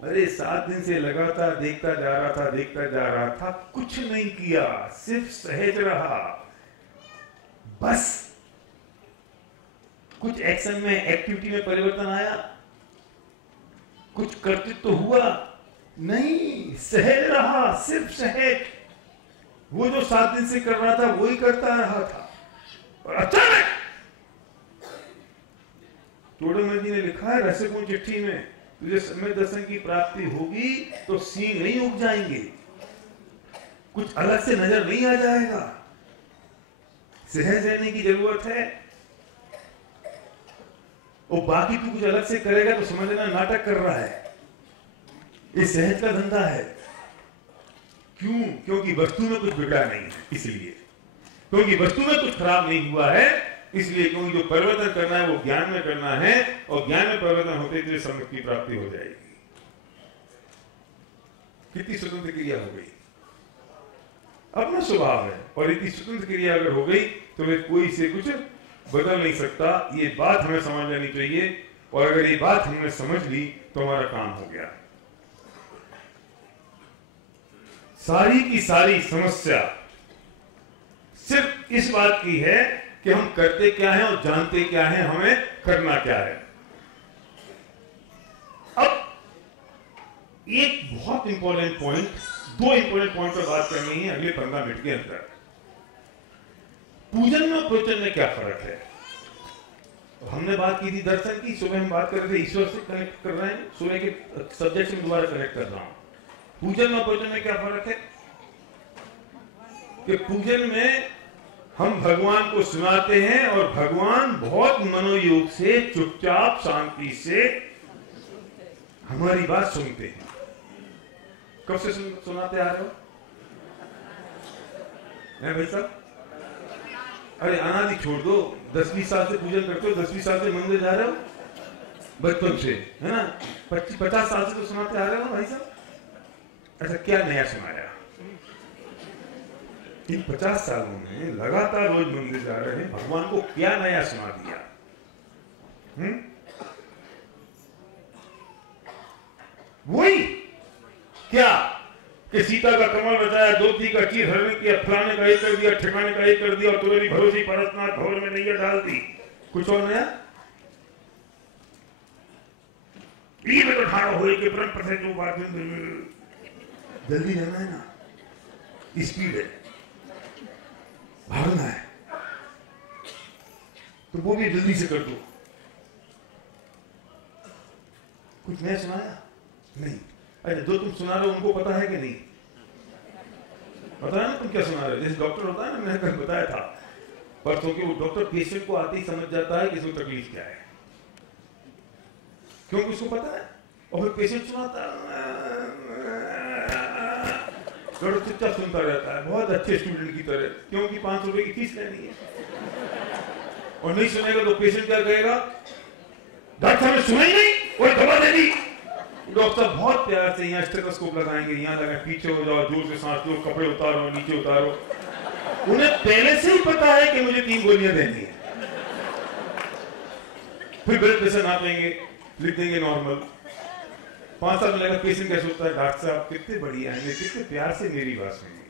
अरे 7 दिन से लगातार देखता जा रहा था, कुछ नहीं किया, सिर्फ सहज रहा। बस कुछ एक्शन में, एक्टिविटी में परिवर्तन आया? कुछ कर्तव्य तो हुआ नहीं, सहज रहा, सिर्फ सहज। वो जो 7 दिन से कर रहा था वही करता रहा था। और अचानक टोडरमल जी ने लिखा है रसिकों चिट्ठी में, तुझे सम्यक दर्शन की प्राप्ति होगी तो सींग नहीं उग जाएंगे, कुछ अलग से नजर नहीं आ जाएगा, सहज रहने की जरूरत है। और बाकी तू कुछ अलग से करेगा तो समझ लेना नाटक कर रहा है। ये सहज का धंधा है। क्यों? क्योंकि वस्तु में कुछ बिगड़ा नहीं है, इसलिए। क्योंकि वस्तु में कुछ खराब नहीं हुआ है, इसलिए। क्योंकि जो परिवर्तन करना है वो ज्ञान में करना है, और ज्ञान में परिवर्तन होते ही सम्यक की प्राप्ति हो जाएगी। कितनी स्वतंत्र क्रिया हो गई, अपना स्वभाव है। और इतनी स्वतंत्र क्रिया अगर हो गई तो वे कोई से कुछ बदल नहीं सकता। ये बात हमें समझ लेनी चाहिए, और अगर ये बात हमने समझ ली तो हमारा काम हो गया। सारी की सारी समस्या सिर्फ इस बात की है कि हम करते क्या है और जानते क्या है, हमें करना क्या है। अब एक बहुत इंपॉर्टेंट पॉइंट, 2 इंपॉर्टेंट पॉइंट पर बात करनी है अगले 15 मिनट के अंदर। पूजन और प्रवचन में क्या फर्क है? तो हमने बात की थी दर्शन की, सुबह हम बात कर रहे थे ईश्वर से कनेक्ट कर रहे हैं, सुबह के सब्जेक्ट से दोबारा कनेक्ट कर रहा हूं। पूजन और प्रवचन में क्या फर्क है? कि पूजन में हम भगवान को सुनाते हैं और भगवान बहुत मनोयोग से, चुपचाप, शांति से हमारी बात सुनते हैं। कब से सुनाते आ रहे हो? भाई साहब, अरे अनादि छोड़ दो, 10-20 साल से पूजन करते हो, 10-20 साल से मंदिर जा रहे हो, बचपन से, है ना? 50 साल से तो सुनाते आ रहे हो भाई साहब। अच्छा, क्या नया सुनाया? इन 50 सालों में लगातार रोज मंदिर जा रहे हैं, भगवान को क्या नया सुना दिया? वही क्या कि सीता का कमल बचाया, द्रौपदी का चीर हरण किया, फलाने का एक कर दिया, ठिकाने का एक कर दिया, और तुम्हारी भरोसी परतनाथ भवर में नैया डाल दी। कुछ और नया? में तो ठाड़ो हो के परम प्रसिद्ध जो बात, जल्दी जाना है ना, स्पीड है, भागना है, तो वो भी जल्दी से कर दो। कुछ नया सुनाया? नहीं। अरे जो तुम सुना रहे हो उनको पता है कि नहीं? पता है ना तुम क्या सुना रहे हो? जैसे डॉक्टर होता है ना, मैंने कल बताया था परसों कि वो डॉक्टर पेशेंट को आते ही समझ जाता है कि इसमें तकलीफ क्या है, क्योंकि उसको पता है। और फिर पेशेंट सुनाता डॉक्टर चुपचाप सुनता रहता है, बहुत अच्छे स्टूडेंट की तरह, क्योंकि 500 रुपए की फीस लेनी है। और नहीं सुनेगा तो पेशेंट क्या कहेगा? डॉक्टर साहब ने सुना ही नहीं, कोई दवा दे दी। डॉक्टर बहुत प्यार से यहाँ स्टेथोस्कोप लगाएंगे, यहाँ लगाए, पीछे हो जाओ, जोर से सांस लो, कपड़े उतारो, नीचे उतारो। उन्हें पहले से ही पता है कि मुझे 3 गोलियां देनी है। फिर ब्लड प्रेशर नापेंगे, लिख देंगे नॉर्मल। 5 साल में लगा पेशेंट क्या सोचता है, डॉक्टर साहब कितने बढ़िया है, कितने प्यार से मेरी बात सुनी।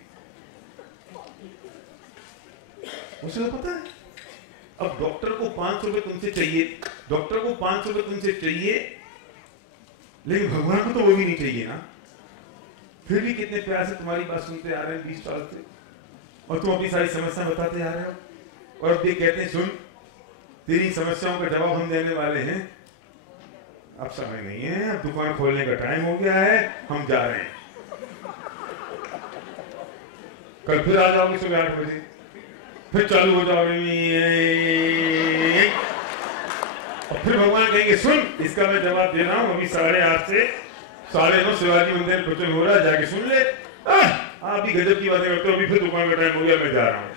उसे तो पता है। अब डॉक्टर को 500 रुपए तुमसे चाहिए, डॉक्टर को 500 रुपए तुमसे चाहिए, लेकिन भगवान को तो वो भी नहीं चाहिए ना। फिर भी कितने प्यार से तुम्हारी बात सुनते आ रहे हैं 20 साल से, और तुम अपनी सारी समस्या बताते आ रहे हो, और अब ये कहते हैं सुन तेरी समस्याओं का जवाब हम देने वाले हैं, अब समय नहीं है, अब दुकान खोलने का टाइम हो गया है, हम जा रहे हैं। कल फिर आ जाओगे सुबह 8 बजे, फिर चालू हो जाओगे, और फिर भगवान कहेंगे सुन इसका मैं जवाब दे रहा हूं, अभी 8:30 से 9:30 शिवाजी मंदिर में प्रवचन हो रहा है, जाके सुन ले। आप भी गजब की बातें करते हो, अभी फिर दुकान का टाइम हो गया, मैं जा रहा हूं,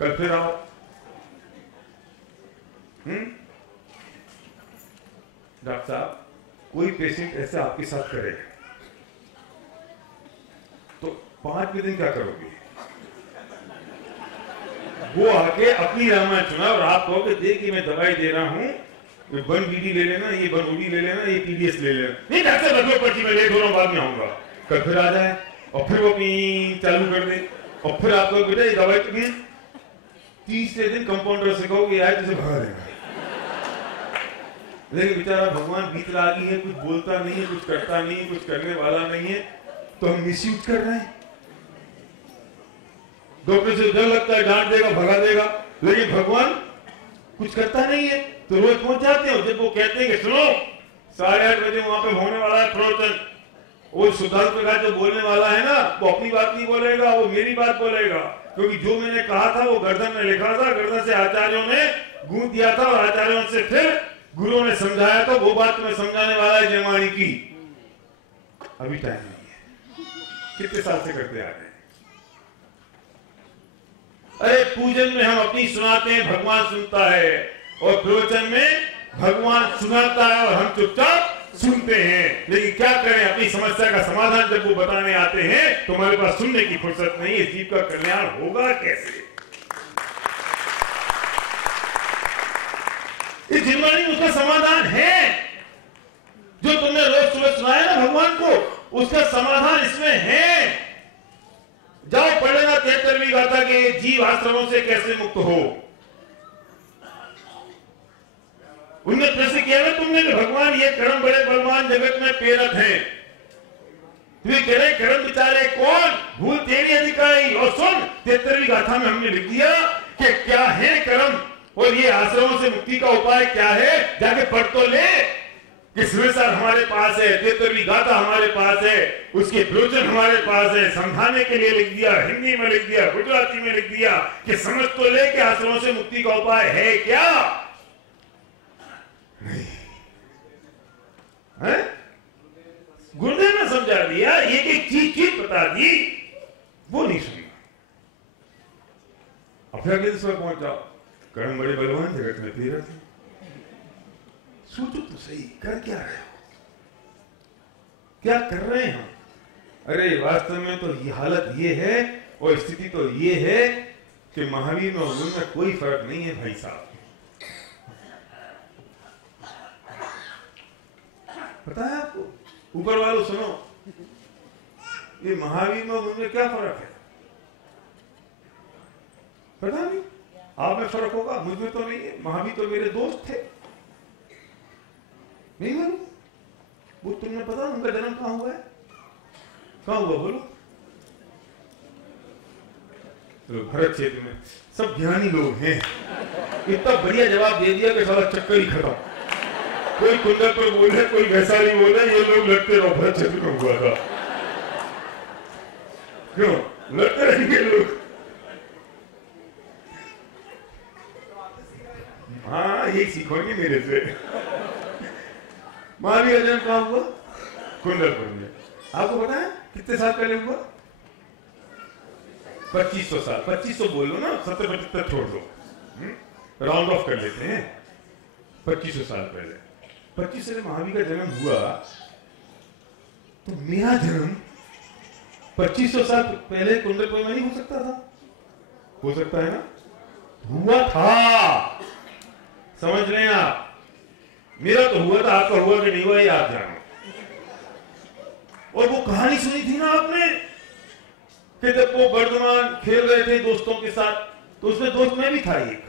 कल फिर आओ। डॉक्टर साहब कोई पेशेंट ऐसा आपके साथ करे तो 5वें दिन क्या करोगे? वो आके अपनी रामायण सुना और आप कहोगे देख कि मैं दवाई दे रहा हूं, ये 1 BD ले लेना, ये 1 OD ले लेना, ये PDS ले लेना। नहीं डॉक्टर बदलो पर्ची में लेट हो रहा हूं, बाद में आऊंगा। कल फिर आ जाए और फिर वो अपनी चालू कर दे, और फिर आपको बेटा ये दवाई तो 30वें दिन कंपाउंडर से कहोगे यार जैसे भगा देगा। लेकिन बेचारा भगवान बीतरागी है, कुछ बोलता नहीं है, कुछ करता नहीं है, कुछ करने वाला नहीं है, तो हम मिसयूज कर रहे हैं। डॉक्टर से डर लगता है, डांट देगा, भगा देगा, लेकिन भगवान कुछ करता नहीं है। तो रोज पहुंच जाते हो, जब वो कहते हैं कि सुनो 8:30 बजे वहां पे होने वाला है प्रवचन, वो सुधार प्रकाश जो बोलने वाला है ना, वो अपनी बात नहीं बोलेगा, वो मेरी बात बोलेगा, क्योंकि जो मैंने कहा था वो गर्दन में लिखा था, गर्दन से आचार्यों ने गूंथ दिया था, और आचार्यों से फिर गुरुओं ने समझाया, तो वो बात तुम्हें समझाने वाला है जयवाणी की। अभी टाइम नहीं है, कितने साल से करते आ रहे हैं। अरे पूजन में हम अपनी सुनाते हैं, भगवान सुनता है, और प्रवचन में भगवान सुनाता है और हम चुपचाप सुनते हैं। लेकिन क्या करें, अपनी समस्या का समाधान जब वो बताने आते हैं तो हमारे पास सुनने की फुर्सत नहीं है। जीव का कल्याण होगा कैसे? इस जीववाणी उसका समाधान है, जो तुमने रोज सुबह सुनाया ना भगवान को, उसका समाधान इसमें है। जाओ पढ़ लेना 73वीं गाथा के जीव आश्रमों से कैसे मुक्त हो। उनने प्रश्न किया ना तुमने कि भगवान ये कर्म बड़े बलवान जगत में प्रेरक हैं, तुम्हें कह रहे कर्म बिचारे कौन, भूल तेरी अधिकारी। और सुन 73वीं गाथा में हमने लिख दिया कि क्या है कर्म और ये आश्रमों से मुक्ति का उपाय क्या है। जाके पढ़ तो ले कि संसार हमारे पास है, 73वीं गाथा हमारे पास है, उसके प्रवचन हमारे पास है, समझाने के लिए लिख दिया, हिंदी में लिख दिया, गुजराती में लिख दिया कि समझ तो ले कि आश्रमों से मुक्ति का उपाय है क्या। नहीं है? गुरुदेव ने समझा दिया, एक चीज बता दी, वो नहीं सुना। अब फिर इस पर पहुंच जाओ, कर्म बड़े बलवान जगत में प्रेरक है। सोचो तो सही, कर क्या रहे हो, क्या कर रहे हैं हम? अरे वास्तव में तो ये हालत ये है और स्थिति तो ये है कि महावीर और अर्जुन में कोई फर्क नहीं है भाई साहब। पता है आपको? ऊपर वालों सुनो, ये महावीर और अर्जुन में क्या फर्क है? पता नहीं, आप में फर्क होगा, मुझ में तो नहीं है। महावीर तो मेरे दोस्त थे, नहीं मालूम? वो तुमने पता उनका जन्म कहां हुआ है? कहां हुआ बोलो? तो भरत क्षेत्र में। सब ज्ञानी लोग हैं, इतना बढ़िया जवाब दे दिया कि सारा चक्कर ही खत्म। कोई कुंडल पर बोले, कोई वैशाली बोले, ये लोग लड़ते रहो, भरत क्षेत्र में हुआ था। क्यों लड़ते रहेंगे लोग? हाँ, यही सीखोगे मेरे से। महावीर जन्म कहां हुआ? कुंडलपुर में। आपको पता है कितने साल पहले हुआ? 2500 साल। 2500 बोल लो ना, 70-75 छोड़ दो, राउंड ऑफ कर लेते हैं। 2500 साल पहले 2500 से महावीर का जन्म हुआ, तो मेरा जन्म 2500 साल पहले कुंडलपुर में नहीं हो सकता था? हो सकता है ना? हुआ था, समझ रहे हैं आप? मेरा तो हुआ था, आपका हुआ कि नहीं हुआ ये आप जानो। और वो कहानी सुनी थी ना आपने कि जब वो वर्धमान खेल रहे थे दोस्तों के साथ, तो उसमें दोस्त मैं भी था एक।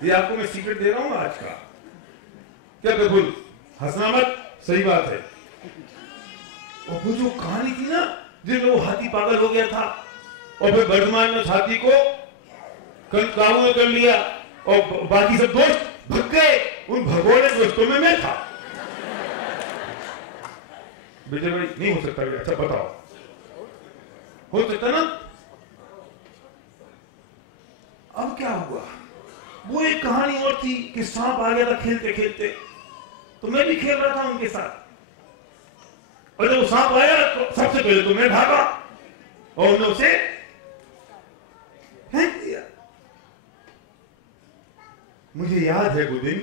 ये आपको मैं सीक्रेट दे रहा हूं आज का, क्या बिल्कुल हंसना मत, सही बात है। और वो जो कहानी थी ना जिसमें वो हाथी पागल हो गया था और फिर वर्धमान ने उस हाथी को काबू में कर लिया और बाकी सब दोस्त भग गए, उन भगोड़े दोस्तों में मैं था। विजय भाई नहीं हो सकता? अच्छा बताओ, हो सकता ना? अब क्या हुआ? वो एक कहानी और थी कि सांप आ गया था खेलते खेलते, तो मैं भी खेल रहा था उनके साथ, और जब वो सांप आया तो सबसे पहले तो मैं भागा और उन्होंने उसे फेंक दिया। मुझे याद है वो दिन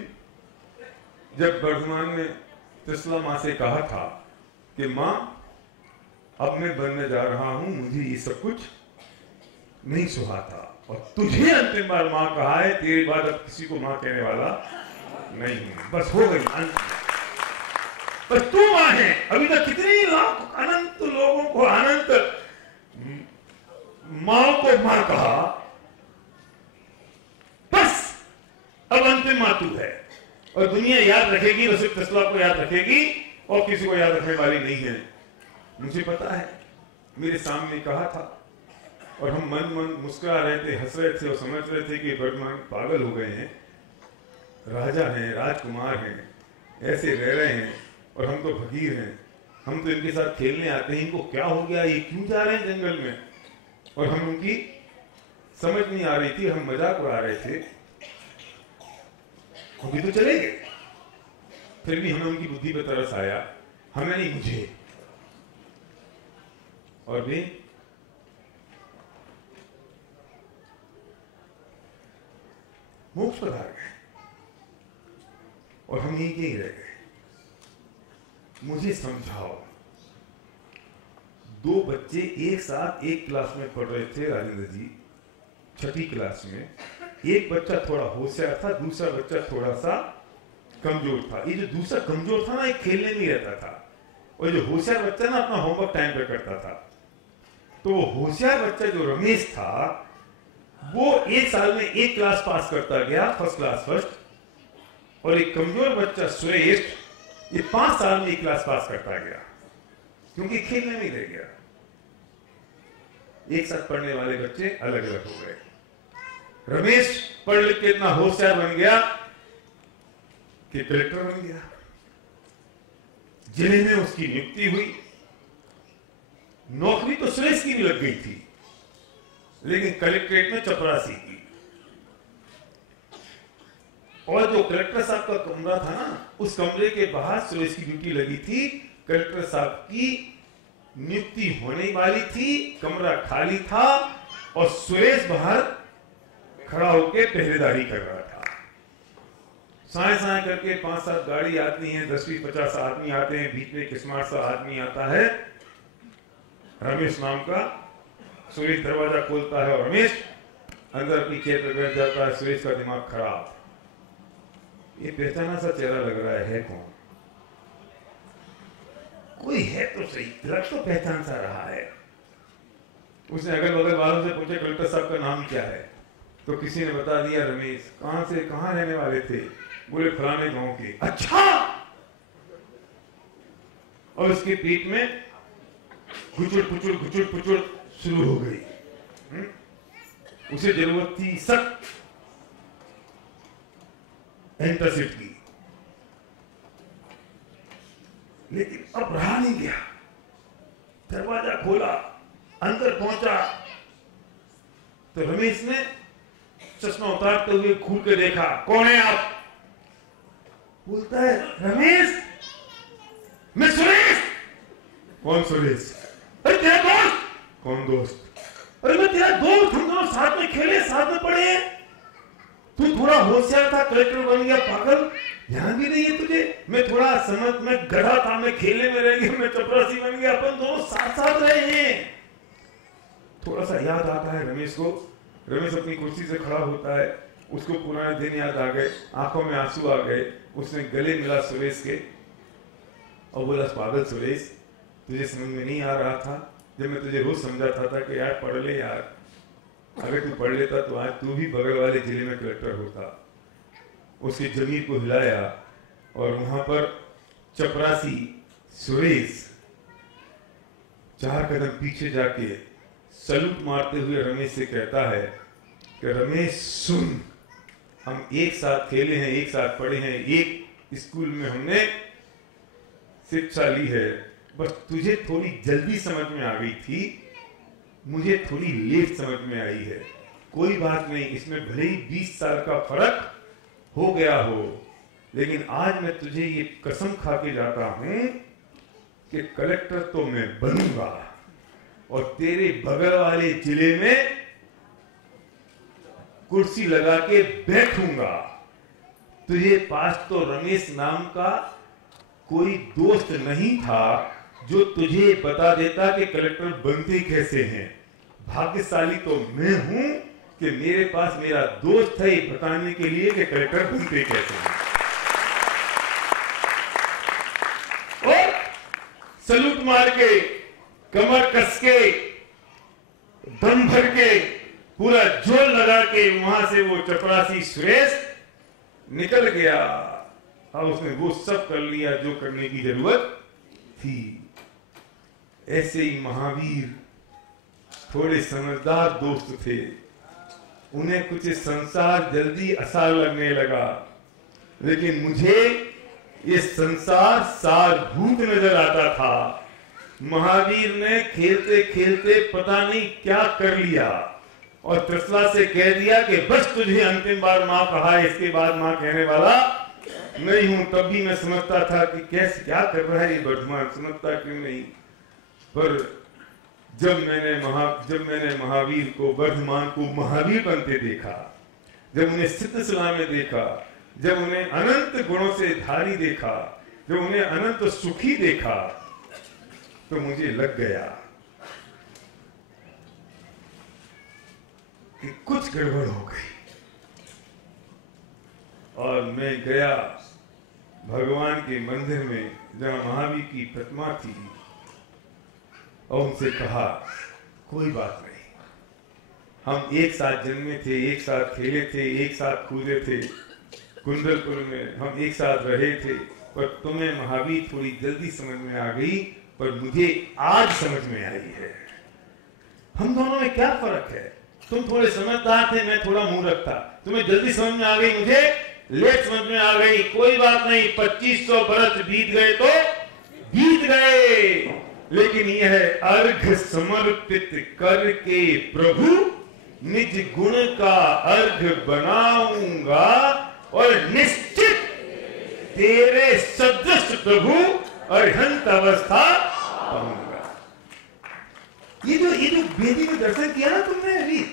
जब वर्धमान ने त्रिशला मां से कहा था कि मां अब मैं बनने जा रहा हूं, मुझे ये सब कुछ नहीं सुहाता, और तुझे अंतिम बार मां कहा है, तेरे बाद अब किसी को मां कहने वाला नहीं हूं, बस हो गई अंत। बस तू मां है। अभी तक कितने लाख अनंत लोगों को अनंत मां को मां कहा, बस अब अंत पे मातू है, और दुनिया याद रखेगी तो सिर्फ टेस्ला को याद रखेगी और किसी को याद रखने वाली नहीं है। मुझे पता है, मेरे सामने कहा था और हम मन मन मुस्कुरा रहे थे, हंस रहे थे और समझ रहे थे कि बर्गमैन पागल हो गए हैं, राजा हैं, राजकुमार हैं, ऐसे रह रहे हैं और हम तो फकीर हैं, हम तो इनके साथ खेलने आते हैं, इनको क्या हो गया, ये क्यों जा रहे हैं जंगल में। और हम उनकी समझ नहीं आ रही थी, हम मजाक उड़ा रहे थे, अभी तो चले गए। फिर भी हमें उनकी बुद्धि पर तरस आया, हमें नहीं मुझे, और वे मोक्ष पधार गए और हम यहीं रह गए। मुझे समझाओ, दो बच्चे एक साथ एक क्लास में पढ़ रहे थे राजेंद्र जी, छठी क्लास में। एक बच्चा थोड़ा होशियार था, दूसरा बच्चा थोड़ा सा कमजोर था। ये जो दूसरा कमजोर था ना, ये खेलने में रहता था, और जो होशियार बच्चा ना अपना होमवर्क टाइम पे करता था। तो वो होशियार बच्चा जो रमेश था, वो एक साल में एक क्लास पास करता गया, फर्स्ट क्लास फर्स्ट, और एक कमजोर बच्चा सुरेश, ये 5 साल में एक क्लास पास करता गया, क्योंकि खेलने में रह गया। एक साथ पढ़ने वाले बच्चे अलग अलग हो गए। रमेश पढ़ लिख के इतना होशियार बन गया कि कलेक्टर बन गया, जिले में उसकी नियुक्ति हुई। नौकरी तो सुरेश की भी लग गई थी, लेकिन कलेक्ट्रेट में चपरासी की। और जो कलेक्टर साहब का कमरा था ना, उस कमरे के बाहर सुरेश की ड्यूटी लगी थी। कलेक्टर साहब की नियुक्ति होने वाली थी, कमरा खाली था और सुरेश बाहर खड़ा होकर पहरेदारी कर रहा था। साए साए करके 5-7 गाड़ी आती हैं, 10-20-50 आदमी आते हैं, बीच में एक स्मार्ट सा आदमी आता है रमेश नाम का। सुरेश दरवाजा खोलता है और रमेश अंदर अपनी चेयर पर बैठ जाता है। सुरेश का दिमाग खराब, ये पहचाना सा चेहरा लग रहा है कौन? कोई है तो सही, लग तो पहचान सा रहा है। उसने अगल बगल वालों से पूछा कलेक्टर साहब का नाम क्या है, तो किसी ने बता दिया रमेश। कहां से, कहां रहने वाले थे? बोले फलाने गांव के। अच्छा। और उसके पेट में घुचुड़ पुचुड़ शुरू हो गई। उसे जरूरत थी सख्त एंटासिड की, लेकिन अब रहा नहीं गया। दरवाजा खोला, अंदर पहुंचा तो रमेश ने चश्मा उतारते हुए घूर के देखा, कौन है आप? बोलता है रमेश, मैं सुरेश। कौन सुरेश? अरे तेरा दोस्त। कौन दोस्त? अरे मैं तेरा दोस्त, हम दोनों साथ में खेले, साथ में पढ़े। तू थोड़ा होशियार था, कलेक्टर बन गया, पागल, ध्यान भी नहीं है तुझे। मैं थोड़ा समझ में गधा था, मैं खेलने में रह गया, मैं चपरासी बन गया, अपन दोनों साथ साथ रहे हैं। थोड़ा सा याद आता है रमेश को। रमेश अपनी कुर्सी से खड़ा होता है, उसको पुराने दिन याद आ गए, आंखों में आंसू आ गए। उसने गले मिला सुरेश के और बोला, पागल सुरेश, तुझे समझ में नहीं आ रहा था जब मैं तुझे रोज समझाता था कि यार पढ़ ले यार, अगर तू पढ़ लेता तो आज तू भी बगल वाले जिले में कलेक्टर होता। उसकी जमीन को हिलाया और वहां पर चपरासी सुरेश 4 कदम पीछे जाके सलूट मारते हुए रमेश से कहता है कि रमेश सुन, हम एक साथ खेले हैं, एक साथ पढ़े हैं, एक स्कूल में हमने शिक्षा ली है, बस तुझे थोड़ी जल्दी समझ में आ गई थी, मुझे थोड़ी लेट समझ में आई है। कोई बात नहीं, इसमें भले ही 20 साल का फर्क हो गया हो, लेकिन आज मैं तुझे ये कसम खा के जाता हूं कि कलेक्टर तो मैं बनूंगा और तेरे बगल वाले जिले में कुर्सी लगा के बैठूंगा। तुझे पास तो रमेश नाम का कोई दोस्त नहीं था जो तुझे बता देता कि कलेक्टर बनते कैसे हैं। भाग्यशाली तो मैं हूं कि मेरे पास मेरा दोस्त है बताने के लिए कि कलेक्टर बनते कैसे हैं। और सलूट मार के, कमर कस के, दम भर के, पूरा जोर लगा के वहां से वो चपरासी सुरेश निकल गया और उसने वो सब कर लिया जो करने की जरूरत थी। ऐसे ही महावीर थोड़े समझदार दोस्त थे, उन्हें कुछ संसार जल्दी आसान लगने लगा, लेकिन मुझे ये संसार सारभूत नजर आता था। महावीर ने खेलते खेलते पता नहीं क्या कर लिया और त्रिशला से कह दिया कि बस तुझे अंतिम बार मां कहा, इसके बाद मां कहने वाला नहीं हूं। तब भी मैं समझता था कि कैसे क्या कर रहा है ये वर्धमान, समझता क्यों नहीं। पर जब मैंने महावीर को, वर्धमान को महावीर बनते देखा, जब उन्हें सिद्धशिला में देखा, जब उन्हें अनंत गुणों से धारी देखा, जब उन्हें अनंत सुखी देखा, तो मुझे लग गया कि कुछ गड़बड़ हो गई। और मैं गया भगवान के मंदिर में जहां महावीर की प्रतिमा थी और उनसे कहा कोई बात नहीं, हम एक साथ जन्मे थे, एक साथ खेले थे, एक साथ कूदे थे, कुंडलपुर में हम एक साथ रहे थे, पर तुम्हें महावीर थोड़ी जल्दी समझ में आ गई, पर मुझे आज समझ में आई है। हम दोनों में क्या फर्क है? तुम थोड़े समझदार थे, मैं थोड़ा मूर्ख था। तुम्हें जल्दी समझ में आ गई, मुझे लेट समझ में आ गई। कोई बात नहीं, 2500 बरस बीत गए तो बीत गए, लेकिन यह अर्घ समर्पित करके प्रभु निज गुण का अर्घ बनाऊंगा और निश्चित तेरे सदृश प्रभु अरहंत अवस्था पाऊंगा। ये जो बेदी में दर्शन किया ना तुमने अभी,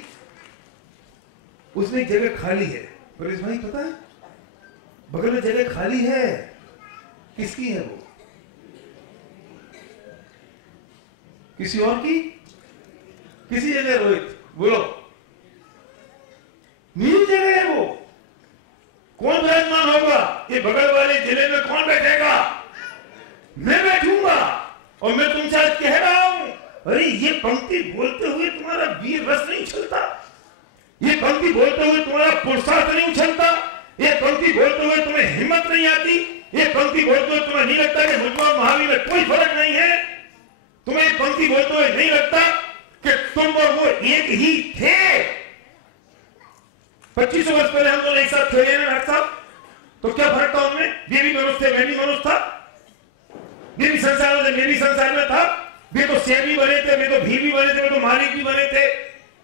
उसमें एक जगह खाली है। परेश भाई पता है, बगल में जगह खाली है, किसकी है वो? किसी और की? किसी जगह रोहित बोलो, मेरी जगह है वो। कौन विराजमान होगा? ये बगल वाले जिले में कौन बैठेगा? मैं बैठूंगा। और मैं तुमसे आज कह रहा हूं, अरे ये पंक्ति बोलते हुए तुम्हारा वीर रस नहीं उछलता, ये पंक्ति बोलते हुए तुम्हारा पुरुषार्थ नहीं उछलता, ये पंक्ति बोलते हुए तुम्हें हिम्मत नहीं आती, ये पंक्ति बोलते हुए तुम्हें नहीं लगता कि मुझ और महावीर में कोई फर्क नहीं है? तुम्हें ये पंक्ति बोलते हुए नहीं लगता कि तुम और वो एक ही थे? 2500 वर्ष पहले हम लोग एक साथ खेले ना डॉक्टर साहब, तो क्या फर्क था उनमें? ये भी मनुष्य थे, मैं भी मनुष्य था, ये भी संसार में थे, मैं भी संसार में था। वे तो शेर भी बने थे, वे तो भीम भी बने थे, वे तो मालिक भी बने थे,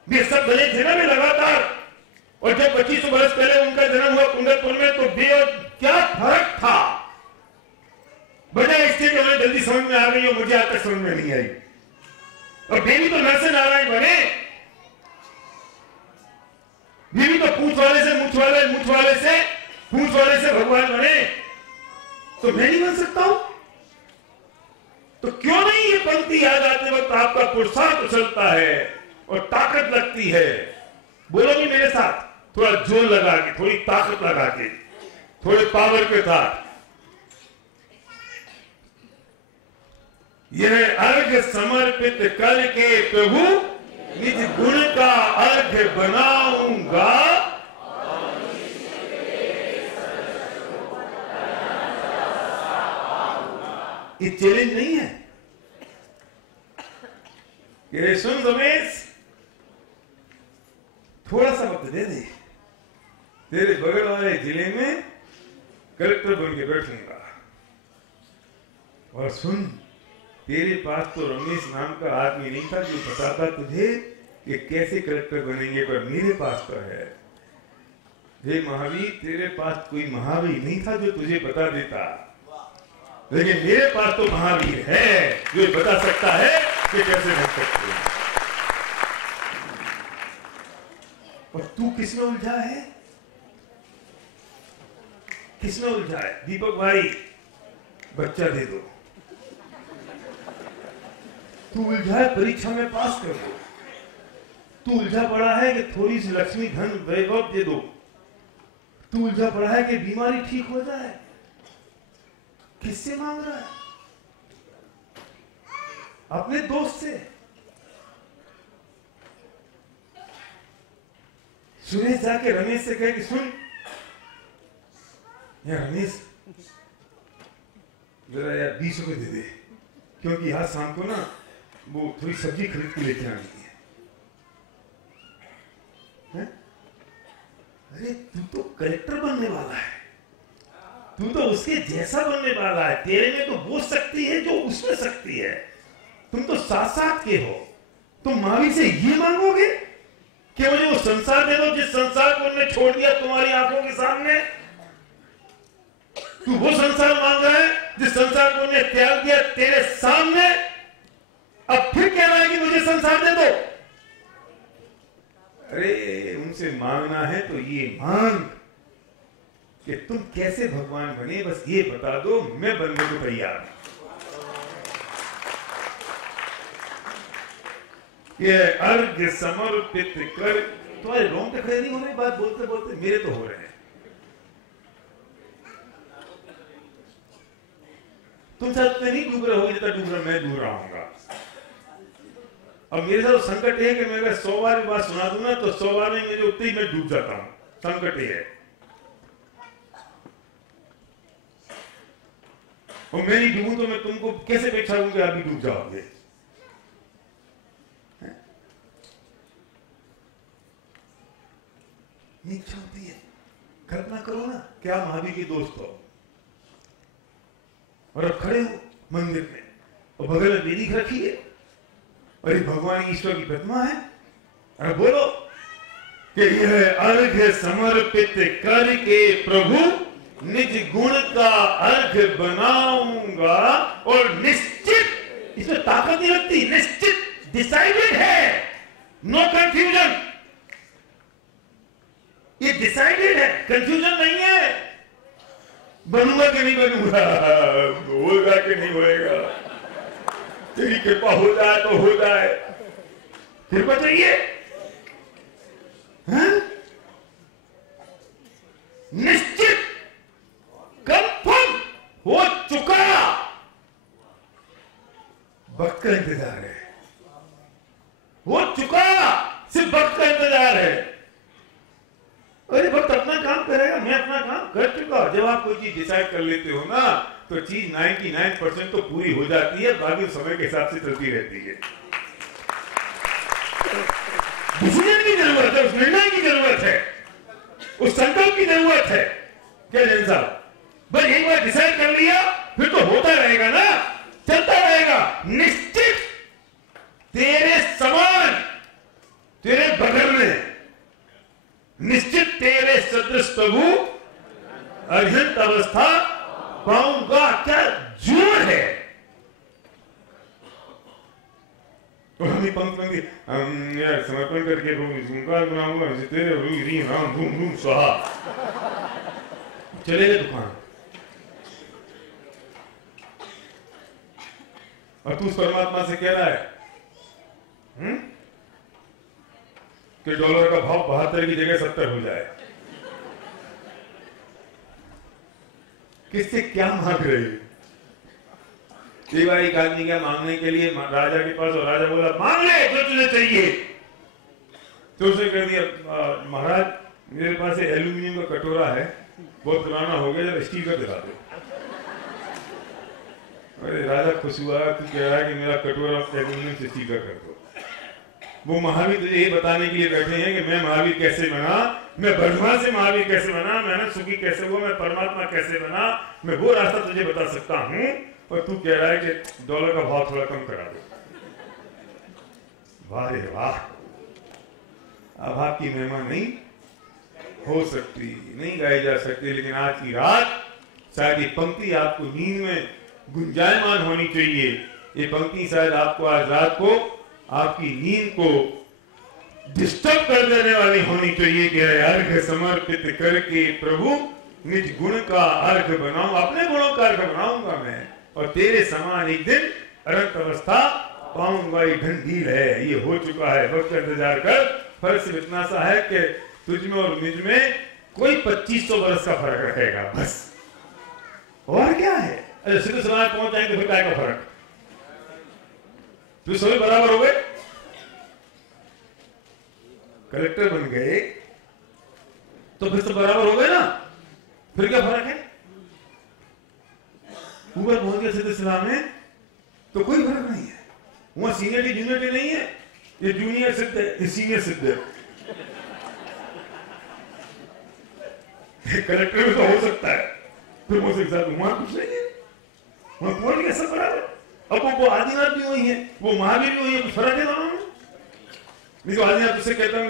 वे सब बने थे ना वे लगातार। और जब 2500 वर्ष पहले उनका जन्म हुआ कुंडलपुर में, तो वे और क्या फर्क था? बजाय इसके कि उन्हें जल्दी समझ में आ गई और मुझे आज तक समझ में नहीं आई। और वे भी तो नरसिंह नारायण बने, वे भी तो पूंछ वाले से मूछ वाले, मूछ वाले से पूंछ वाले से भगवान बने, तो मैं नहीं बन सकता हूं? तो क्यों नहीं ये पंक्ति याद आते वक्त आपका पुरुषार्थ उछलता है और ताकत लगती है? बोलोगे मेरे साथ, थोड़ा जोर लगा के, थोड़ी ताकत लगा के, थोड़े पावर के साथ। यह अर्घ समर्पित करके प्रभु निज गुण का अर्घ बनाऊंगा। ये चैलेंज नहीं है कि सुन रमेश, थोड़ा सा वक्त दे दे, तेरे बगल वाले जिले में कलेक्टर बन के बैठूंगा। और सुन, तेरे पास तो रमेश नाम का आदमी नहीं था जो बताता तुझे कि कैसे कलेक्टर बनेंगे, पर मेरे पास तो है। हे महावीर, तेरे पास कोई महावीर नहीं था जो तुझे बता देता, लेकिन मेरे पास तो महावीर है जो बता सकता है कि कैसे बन सकते हैं। और तू किसमें उलझा है? किसमें उलझा है? दीपक भाई, बच्चा दे दो। तू उलझा है परीक्षा में पास कर दो। तू उलझा पड़ा है कि थोड़ी सी लक्ष्मी धन वैभव दे दो। तू उलझा पड़ा है कि बीमारी ठीक हो जाए। किससे मांग रहा है? अपने दोस्त से। सुरेश जाके रमेश से कहे कि सुन, यार रमेश जरा यार 20 रुपए दे दे, क्योंकि आज शाम को ना वो थोड़ी सब्जी खरीद के लेके आनी है। अरे तू तो कलेक्टर बनने वाला है, तू तो उसके जैसा बनने वाला है, तेरे में तो वो शक्ति है जो उसमें शक्ति है, तुम तो साथ साथ के हो। तुम महावीर से ये मांगोगे कि मुझे वो संसार दे दो जिस संसार को उन्होंने छोड़ दिया तुम्हारी आंखों के सामने? तू वो संसार मांग रहा है जिस संसार को उन्होंने त्याग दिया तेरे सामने, अब फिर कह रहा है कि मुझे संसार दे दो। अरे उनसे मांगना है तो ये मांग कि तुम कैसे भगवान बने, बस ये बता दो, मैं बनने को तैयार हूं। ये अर्घ्य समर्पित कर। तुम्हारे रोंगटे खड़े नहीं हो रहे बात बोलते बोलते? मेरे तो हो रहे हैं। तुम साथ नहीं डूब रहे हो जितना डूब रहा मैं डूब रहा हूँ। अब मेरे साथ संकट है कि मैं अगर 100 बार बात सुना दूं ना तो 100 बार में मुझे उतनी मैं डूब जाता हूं। संकट है। और मैं नहीं डूबूं तो मैं तुमको कैसे अपेक्षा करूं कि आप भी डूब जाओगे? इच्छा होती है। कल्पना करो ना कि आप महावीर के दोस्त हो और अब खड़े हो मंदिर में और बगल में वेदी रखी है और भगवान ईश्वर की प्रतिमा है और बोलो कि यह अर्घ्य समर्पित करके प्रभु निज गुण का अर्घ्य बनाऊंगा। और निश्चित, इसमें ताकत नहीं लगती, निश्चित, डिसाइडेड है, नो कंफ्यूजन। ये डिसाइडेड है, कंफ्यूजन नहीं है। बनूंगा कि नहीं बनूंगा, होगा कि नहीं होएगा, तेरी कृपा हो जाए तो हो जाए। कृपा चाहिए, निश्चित, कंफर्म हो चुका। वक्त का इंतजार है, हो चुका, सिर्फ वक्त का इंतजार है। अरे वक्त अपना काम करेगा, मैं अपना काम कर चुका। जब आप कोई चीज डिसाइड कर लेते हो ना तो चीज 99% तो पूरी हो जाती है, बाकी समय के हिसाब से चलती रहती है। डिसीजन की जरूरत है, उस निर्णय की जरूरत है, उस संकल्प की जरूरत है। क्या जैन साहब, बस एक बार डिसाइड कर लिया फिर तो होता रहेगा ना, चलता रहेगा। निश्चित तेरे समान, तेरे बगल में, निश्चित तेरे सदृश प्रभु अर्हंत अवस्था पाऊंगा। क्या जोर है। तो हम पंक्ति समर्पण करके बनाऊंगा तेरे राम धूम धूम स्वाहा, चले गए दुकान। और तू परमात्मा से कह रहा है कि डॉलर का भाव 72 की जगह 70 हो जाए। किससे क्या मांग रहे हो? कई बार एक आदमी क्या मांगने के लिए राजा के पास, और राजा बोला मांग ले जो तुझे चाहिए। तो उसने कह दिया महाराज मेरे पास एल्यूमिनियम का कटोरा है, बहुत पुराना हो गया, जब स्टील का दिला दो। अरे राजा खुश हुआ, तू कह रहा है कि मेरा कटोरा एल्यूमिनियम से स्टील का कर दो। वो महावीर तुझे ये बताने के लिए बैठे हैं कि मैं महावीर कैसे बना, मैं बर्धमान से महावीर कैसे बना, मैं सुखी कैसे हुआ, मैं परमात्मा कैसे बना, मैं वो रास्ता तुझे बता सकता हूं। और तू कह रहा है कि डॉलर का भाव थोड़ा कम करा दो। वाह रे वाह, अब आपकी महिमा नहीं हो सकती, नहीं गाई जा सकती, लेकिन आज की रात शायद ये पंक्ति आपको नींद में गुंजायमान होनी चाहिए। ये पंक्ति शायद आपको आज रात को आपकी नींद को डिस्टर्ब कर देने वाली होनी चाहिए कि अर्घ समर्पित करके प्रभु निज गुण का अर्घ बनाऊं, अपने गुणों का अर्घ बनाऊंगा मैं, और तेरे समान एक दिन अनंत अवस्था पाऊंगा। ये ढंढील है, ये हो चुका है, वक्त का इंतजार कर। फर्क सिर्फ इतना सा है कि तुझ में और मुझ में कोई 2500 वर्ष का फर्क रहेगा, बस। और क्या है? अरे सिद्ध समाज पहुंच जाएंगे तो फिर क्या का फर्क? तो सभी बराबर हो गए। कलेक्टर बन गए तो फिर तो बराबर हो गए ना, फिर क्या फर्क है? के सिलसिला में तो कोई फर्क नहीं है। वहां सीनियरिटी जूनियरिटी नहीं है, ये जूनियर सिद्ध है, ये सीनियर सिद्ध है। कलेक्टर में तो हो सकता है, फिर मुझे के साथ वहां कुछ नहीं है, वहां कोर्ट कैसा बराबर। अब वो आदिनाथ भी वही है, वो महावीर भी वही है, कुछ फर्क है दोनों में? नहीं तो आदिनाथ तुझसे कहता हूँ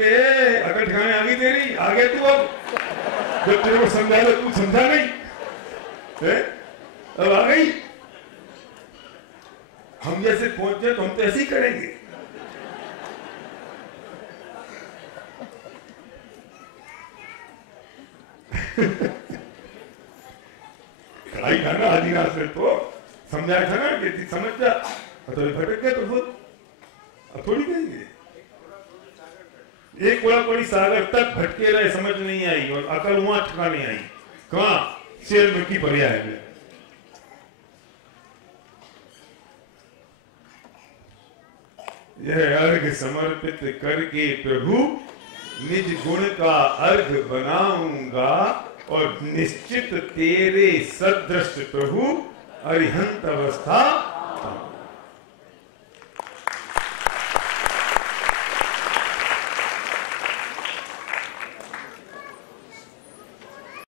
अगर ठिकाने आ गई तेरी, आ गया तू, अब जब तेरे को समझा तो तू समझा नहीं, अब आ गई। हम जैसे पहुंचे तो हम तो ऐसे ही करेंगे। कढ़ाई था ना आदिनाथ से, तो समझाया था ना कि समझ जा, तो भटक गया तो फिर अब थोड़ी कहेंगे। एक कोड़ा कोड़ी सागर तक भटके रहे, समझ नहीं आई, और अकल वहां ठिकाने आई। कहां? शेर मिट्टी पर्याय है। यह अर्घ समर्पित करके प्रभु निज गुण का अर्घ बनाऊंगा, और निश्चित तेरे सदृश प्रभु अरिहंत अवस्था